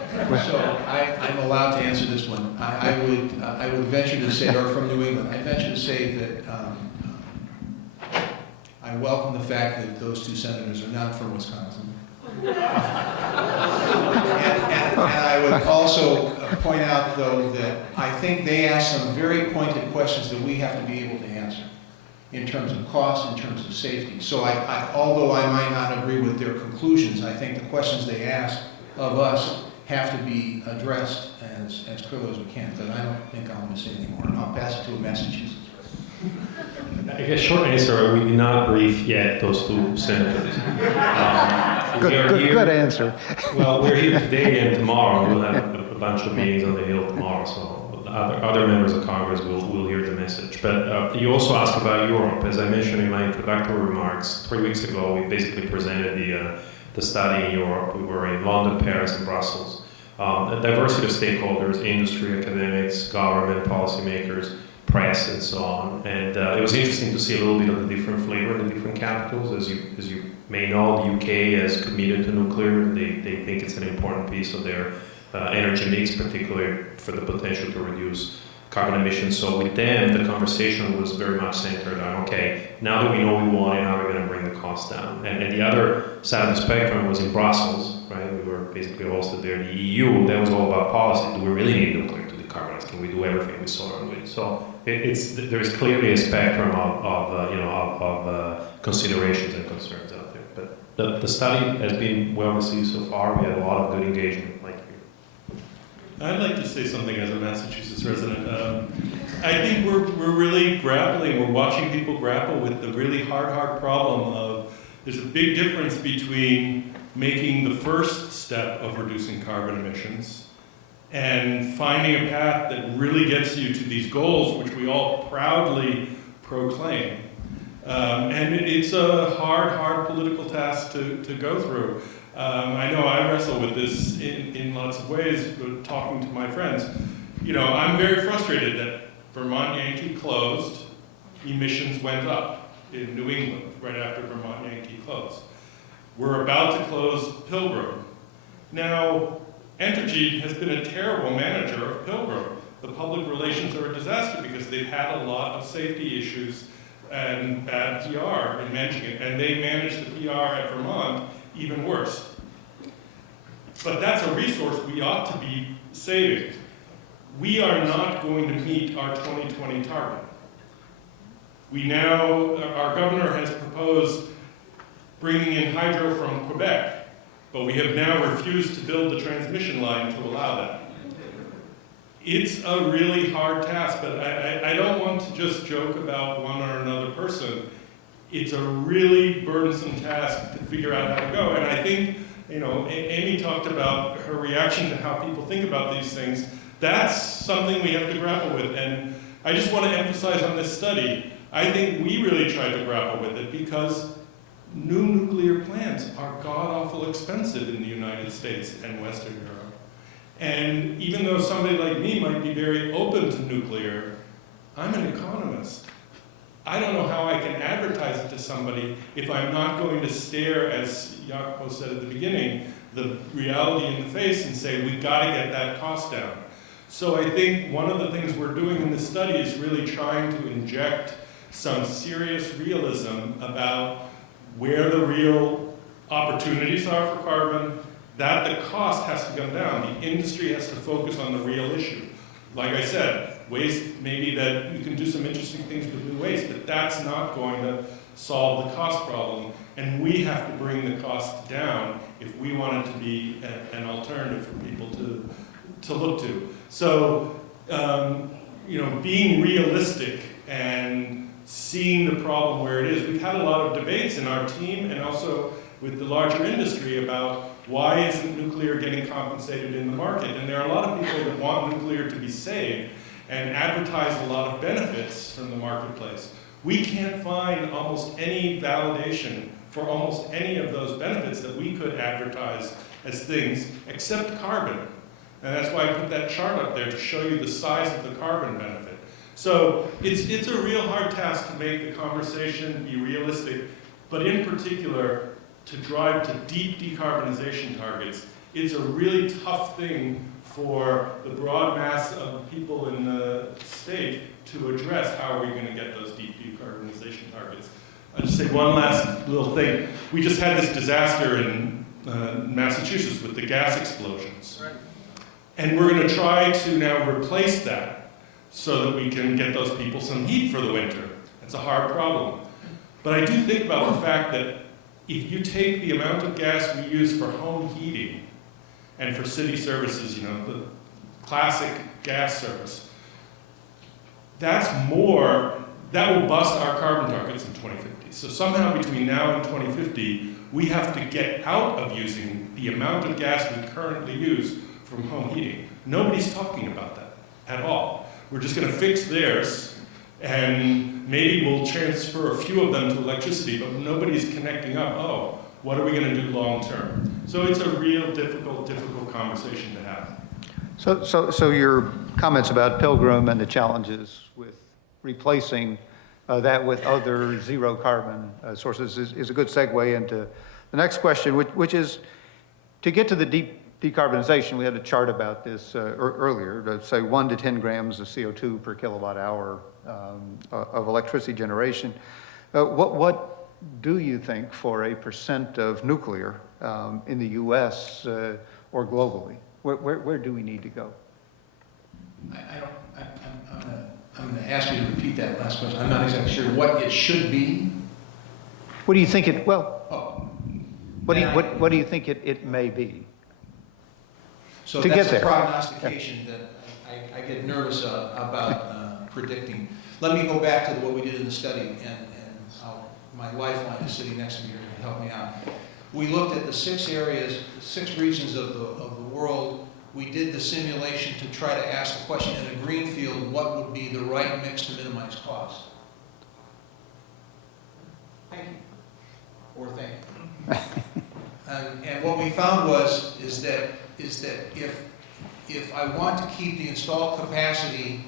So I'm allowed to answer this one. I would venture to say, or from New England, I venture to say that I welcome the fact that those two senators are not from Wisconsin. And I would also point out, though, that I think they ask some very pointed questions that we have to be able to answer in terms of cost, in terms of safety. So although I might not agree with their conclusions, I think the questions they ask of us have to be addressed as clearly as we can. But I don't think I'll miss any more. I'll pass it to a Massachusetts. I guess short answer, we did not brief yet those two senators. Good answer. Well, we're here today and tomorrow. We'll have a bunch of meetings on the Hill tomorrow, so other members of Congress will hear the message. But you also asked about Europe. As I mentioned in my introductory remarks, 3 weeks ago we basically presented the study in Europe. We were in London, Paris, and Brussels. A diversity of stakeholders, industry, academics, government, policymakers, press, and so on. And it was interesting to see a little bit of the different flavor in the different capitals. As you may know, the UK is committed to nuclear. They think it's an important piece of their energy mix, particularly for the potential to reduce carbon emissions. So with them, the conversation was very much centered on, okay, now that we know we want it, how are we going to bring the cost down? And the other side of the spectrum was in Brussels, right? We were basically hosted there. The EU, that was all about policy. Do we really need nuclear to decarbonize? Can we do everything with solar and wind? So there's clearly a spectrum of considerations and concerns out there. But the study has been well received so far. We had a lot of good engagement. I'd like to say something as a Massachusetts resident. I think we're really grappling, we're watching people grapple with the really hard problem of, there's a big difference between making the first step of reducing carbon emissions and finding a path that really gets you to these goals, which we all proudly proclaim. And it's a hard political task to go through. I know I wrestle with this in lots of ways, but talking to my friends. You know, I'm very frustrated that Vermont Yankee closed, emissions went up in New England right after Vermont Yankee closed. We're about to close Pilgrim. Now, Entergy has been a terrible manager of Pilgrim. The public relations are a disaster because they've had a lot of safety issues and bad PR in mentioning it, and they manage the PR at Vermont even worse. But that's a resource we ought to be saving. We are not going to meet our 2020 target. Our governor has proposed bringing in hydro from Quebec, but we have now refused to build the transmission line to allow that. It's a really hard task, but I don't want to just joke about one or another person. It's a really burdensome task to figure out how to go. And I think, you know, Amy talked about her reaction to how people think about these things. That's something we have to grapple with. And I just want to emphasize on this study, I think we really tried to grapple with it because new nuclear plants are god-awful expensive in the United States and Western Europe. And even though somebody like me might be very open to nuclear, I'm an economist. I don't know how I can advertise it to somebody if I'm not going to stare, as Jaakko said at the beginning, the reality in the face and say, we've got to get that cost down. So I think one of the things we're doing in this study is really trying to inject some serious realism about where the real opportunities are for carbon, that the cost has to come down. The industry has to focus on the real issue. Like I said, waste, maybe that you can do some interesting things with new waste, but that's not going to solve the cost problem. And we have to bring the cost down if we want it to be an alternative for people to look to. So, you know, being realistic and seeing the problem where it is. We've had a lot of debates in our team and also with the larger industry about why isn't nuclear getting compensated in the market? And there are a lot of people that want nuclear to be saved and advertise a lot of benefits from the marketplace. We can't find almost any validation for almost any of those benefits that we could advertise as things except carbon. And that's why I put that chart up there to show you the size of the carbon benefit. So it's a real hard task to make the conversation be realistic, but in particular, to drive to deep decarbonization targets, it's a really tough thing for the broad mass of people in the state to address. How are we going to get those deep decarbonization targets? I'll just say one last little thing. We just had this disaster in Massachusetts with the gas explosions. Right. And we're going to try to now replace that so that we can get those people some heat for the winter. It's a hard problem. But I do think about the fact that if you take the amount of gas we use for home heating and for city services, you know, the classic gas service, that's more, that will bust our carbon targets in 2050. So somehow between now and 2050, we have to get out of using the amount of gas we currently use from home heating. Nobody's talking about that at all. We're just going to fix theirs, and maybe we'll transfer a few of them to electricity, but nobody's connecting up, oh, what are we going to do long term? So it's a real difficult conversation to have. So your comments about Pilgrim and the challenges with replacing that with other zero carbon sources is a good segue into the next question, which is to get to the deep decarbonization. We had a chart about this earlier, to say 1 to 10 grams of CO2 per kilowatt hour of electricity generation. What do you think for a % of nuclear in the US or globally? Where do we need to go? I'm going to ask you to repeat that last question. I'm not exactly sure what it should be. What do you think it, well, what do you think it may be? So to that's get a there. prognostication that I get nervous about predicting. Let me go back to what we did in the study, and my lifeline is sitting next to me here to help me out. We looked at the 6 areas, 6 regions of the world. We did the simulation to try to ask the question in a green field, what would be the right mix to minimize cost? we found is that if I want to keep the installed capacity,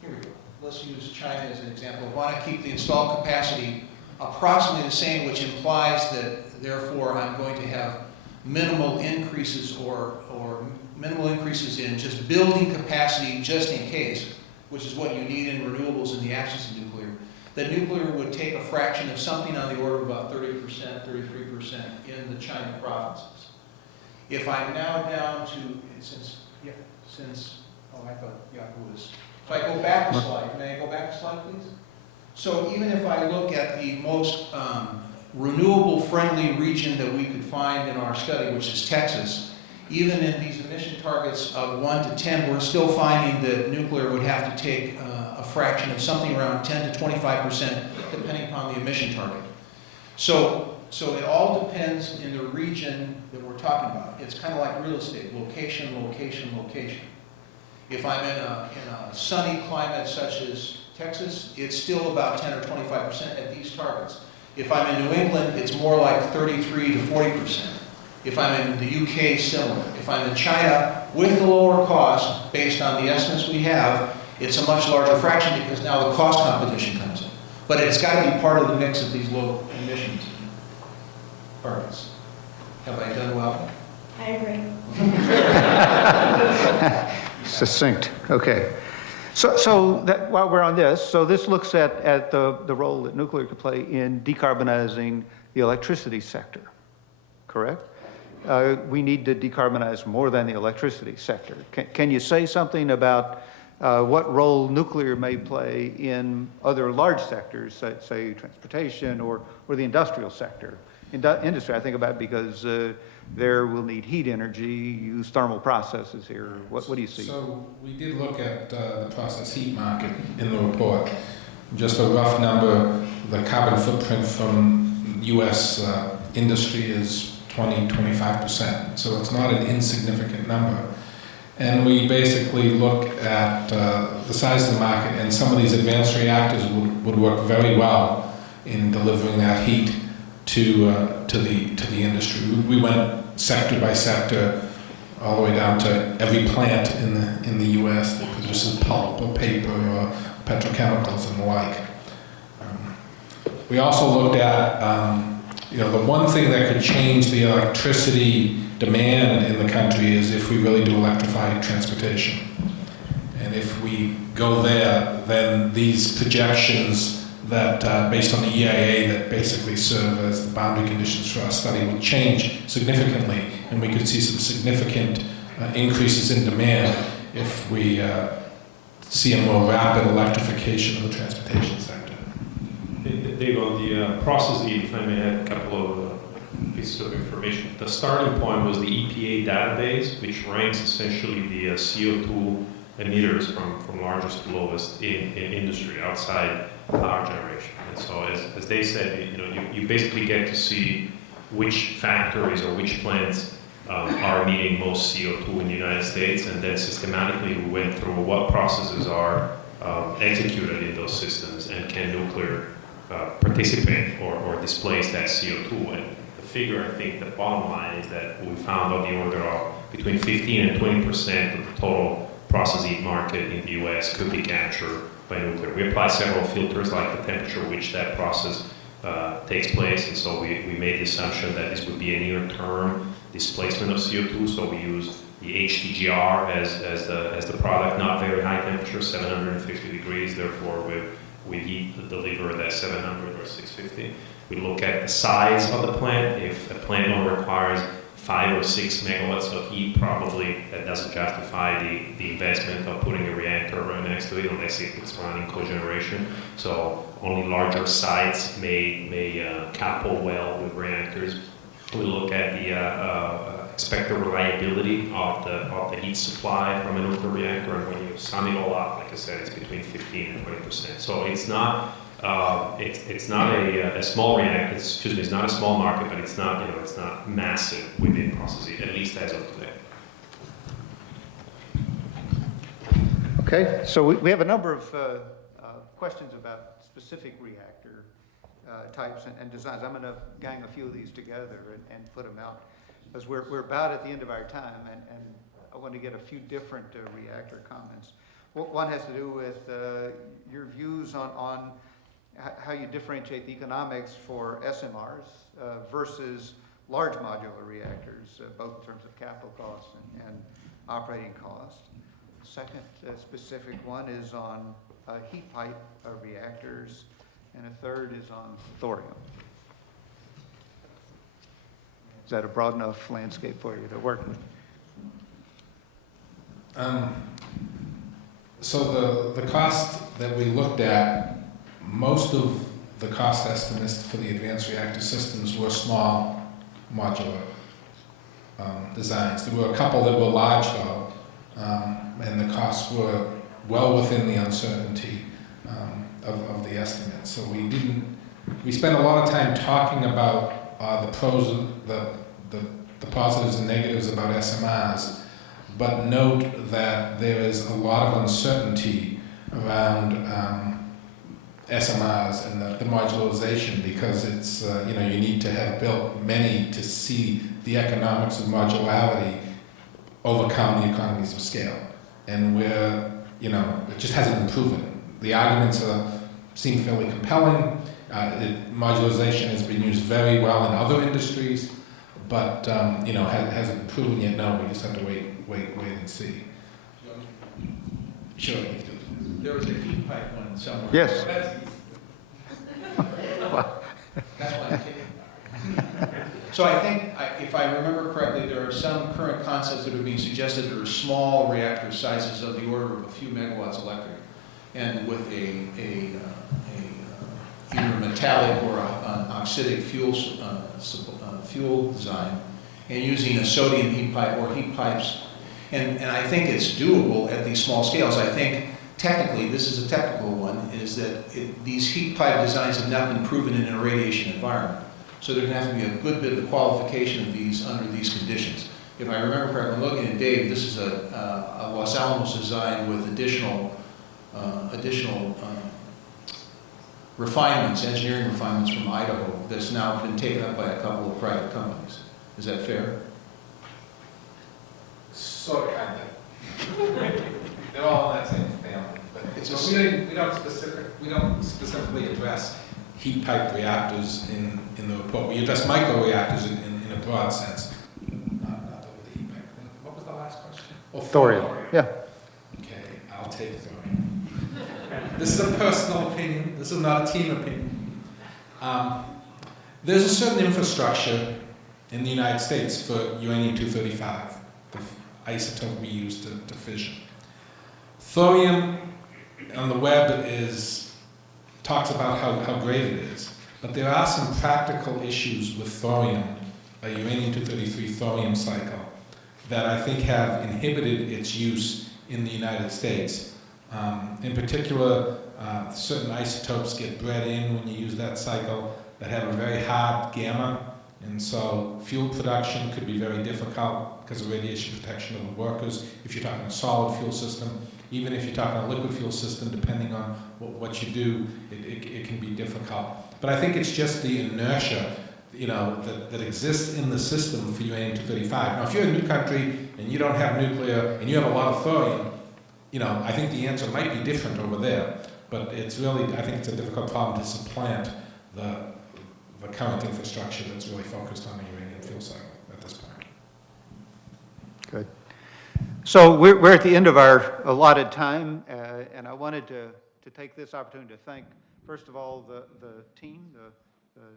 here we go, let's use China as an example. I want to keep the installed capacity approximately the same, which implies that therefore I'm going to have minimal increases or minimal increases in just building capacity just in case, which is what you need in renewables in the absence of nuclear. That nuclear would take a fraction of something on the order of about 30%, 33% in the China provinces. If I'm now down to, I thought Yahoo was, if I go back a slide, may I go back a slide, please? So even if I look at the most renewable-friendly region that we could find in our study, which is Texas, even in these emission targets of 1 to 10, we're still finding that nuclear would have to take a fraction of something around 10 to 25%, depending upon the emission target. So it all depends in the region that we're talking about. It's kind of like real estate, location, location, location. If I'm in a sunny climate such as Texas, it's still about 10 or 25% at these targets. If I'm in New England, it's more like 33 to 40%. If I'm in the UK, similar. If I'm in China, with the lower cost, based on the estimates we have, it's a much larger fraction because now the cost competition comes in. But it's got to be part of the mix of these low emissions targets. Have I done well? I agree. Succinct, okay. So that, while we're on this, so this looks at the role that nuclear could play in decarbonizing the electricity sector, correct? We need to decarbonize more than the electricity sector. Can you say something about what role nuclear may play in other large sectors, say transportation or the industrial sector? Industry, I think about because there will need heat energy, use thermal processes here. What do you see? So we did look at the process heat market in the report. Just a rough number, the carbon footprint from U.S. Industry is 20-25%. So it's not an insignificant number. And we basically look at the size of the market, and some of these advanced reactors would work very well in delivering that heat to the industry. We went sector by sector, all the way down to every plant in the U.S. that produces pulp or paper or petrochemicals and the like. We also looked at the one thing that could change the electricity demand in the country is if we really do electrify transportation. And if we go there, then these projections that based on the EIA that basically serve as the boundary conditions for our study would change significantly, and we could see some significant increases in demand if we see a more rapid electrification of the transportation sector. Dave, on the process heat, if I may add a couple of pieces of information. The starting point was the EPA database, which ranks essentially the CO2 emitters from largest to lowest in industry outside power generation. And so as they said, you basically get to see which factories or which plants are emitting most CO2 in the United States, and then systematically we went through what processes are executed in those systems, and can nuclear participate or displace that CO2. And the figure, I think, the bottom line is that we found on the order of between 15 and 20% of the total process heat market in the US could be captured by nuclear. We apply several filters, like the temperature which that process takes place, and so we made the assumption that this would be a near-term displacement of CO2, so we use the HTGR as the product, not very high temperature, 750 degrees, therefore we heat delivered at 700 or 650. We look at the size of the plant. If a plant only requires 5 or 6 megawatts of heat, probably that doesn't justify the investment of putting a reactor right next to it unless it's running cogeneration. So only larger sites may couple well with reactors. We look at the expected reliability of the heat supply from a nuclear reactor, and when you sum it all up, like I said, it's between 15 and 20%. So it's not a small reactor. It's not a small market, but it's not massive within processing, at least as of today. Okay, so we have a number of questions about specific reactor types and designs. I'm going to gang a few of these together and put them out. as we're about at the end of our time, and I want to get a few different reactor comments. One has to do with your views on how you differentiate the economics for SMRs versus large modular reactors, both in terms of capital costs and operating costs. Second specific one is on heat pipe reactors, and a third is on thorium. Is that a broad enough landscape for you to work with? So the cost that we looked at, most of the cost estimates for the advanced reactor systems were small modular designs. There were a couple that were large though, and the costs were well within the uncertainty of the estimate. So we spent a lot of time talking about the pros, the positives and negatives about SMRs, but note that there is a lot of uncertainty around SMRs and the modularization, because it's, you need to have built many to see the economics of modularity overcome the economies of scale. And it just hasn't been proven. The arguments seem fairly compelling. Modularization has been used very well in other industries, but hasn't been proven yet. No, we just have to wait and see. Sure. There was a heat pipe one somewhere. Yes. That's why I'm kidding. So I think, if I remember correctly, there are some current concepts that are being suggested that are small reactor sizes of the order of a few megawatts electric, and with either a metallic or an oxidic fuel design, and using a sodium heat pipe or heat pipes. And I think it's doable at these small scales. I think technically, this is a technical one, is that these heat pipe designs have not been proven in an irradiation environment. So there's going to have to be a good bit of qualification of these under these conditions. If I remember correctly, looking at Dave, this is a Los Alamos design with additional refinements, engineering refinements from Idaho, that's now been taken up by a couple of private companies. Is that fair? Sort of, kind of. They're all in that same family, but we don't specifically address heat pipe reactors in the report. We address micro reactors in a broad sense. Not the heat pipe. What was the last question? Oh, Thorium. Yeah. Okay, I'll take thorium. This is a personal opinion. This is not a team opinion. There's a certain infrastructure in the United States for uranium-235, the isotope we use to fission. Thorium on the web talks about how great it is, but there are some practical issues with thorium, a uranium-233 thorium cycle, that I think have inhibited its use in the United States. In particular, certain isotopes get bred in when you use that cycle that have a very hard gamma, and so fuel production could be very difficult because of radiation protection of the workers. If you're talking a solid fuel system, even if you're talking a liquid fuel system, depending on what you do, it can be difficult. But I think it's just the inertia, that exists in the system for uranium-235. Now, if you're a new country and you don't have nuclear and you have a lot of thorium, I think the answer might be different over there. But it's really, I think it's a difficult problem to supplant the current infrastructure that's really focused on the uranium fuel cycle at this point. Good. So we're at the end of our allotted time, and I wanted to take this opportunity to thank, first of all, the team, the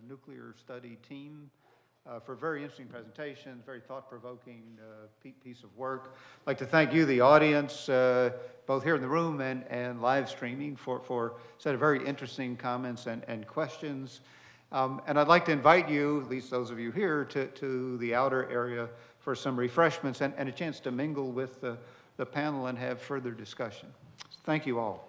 nuclear study team, for a very interesting presentation, very thought-provoking piece of work. I'd like to thank you, the audience, both here in the room and live streaming, for a set of very interesting comments and questions. And I'd like to invite you, at least those of you here, to the outer area for some refreshments and a chance to mingle with the panel and have further discussion. Thank you all.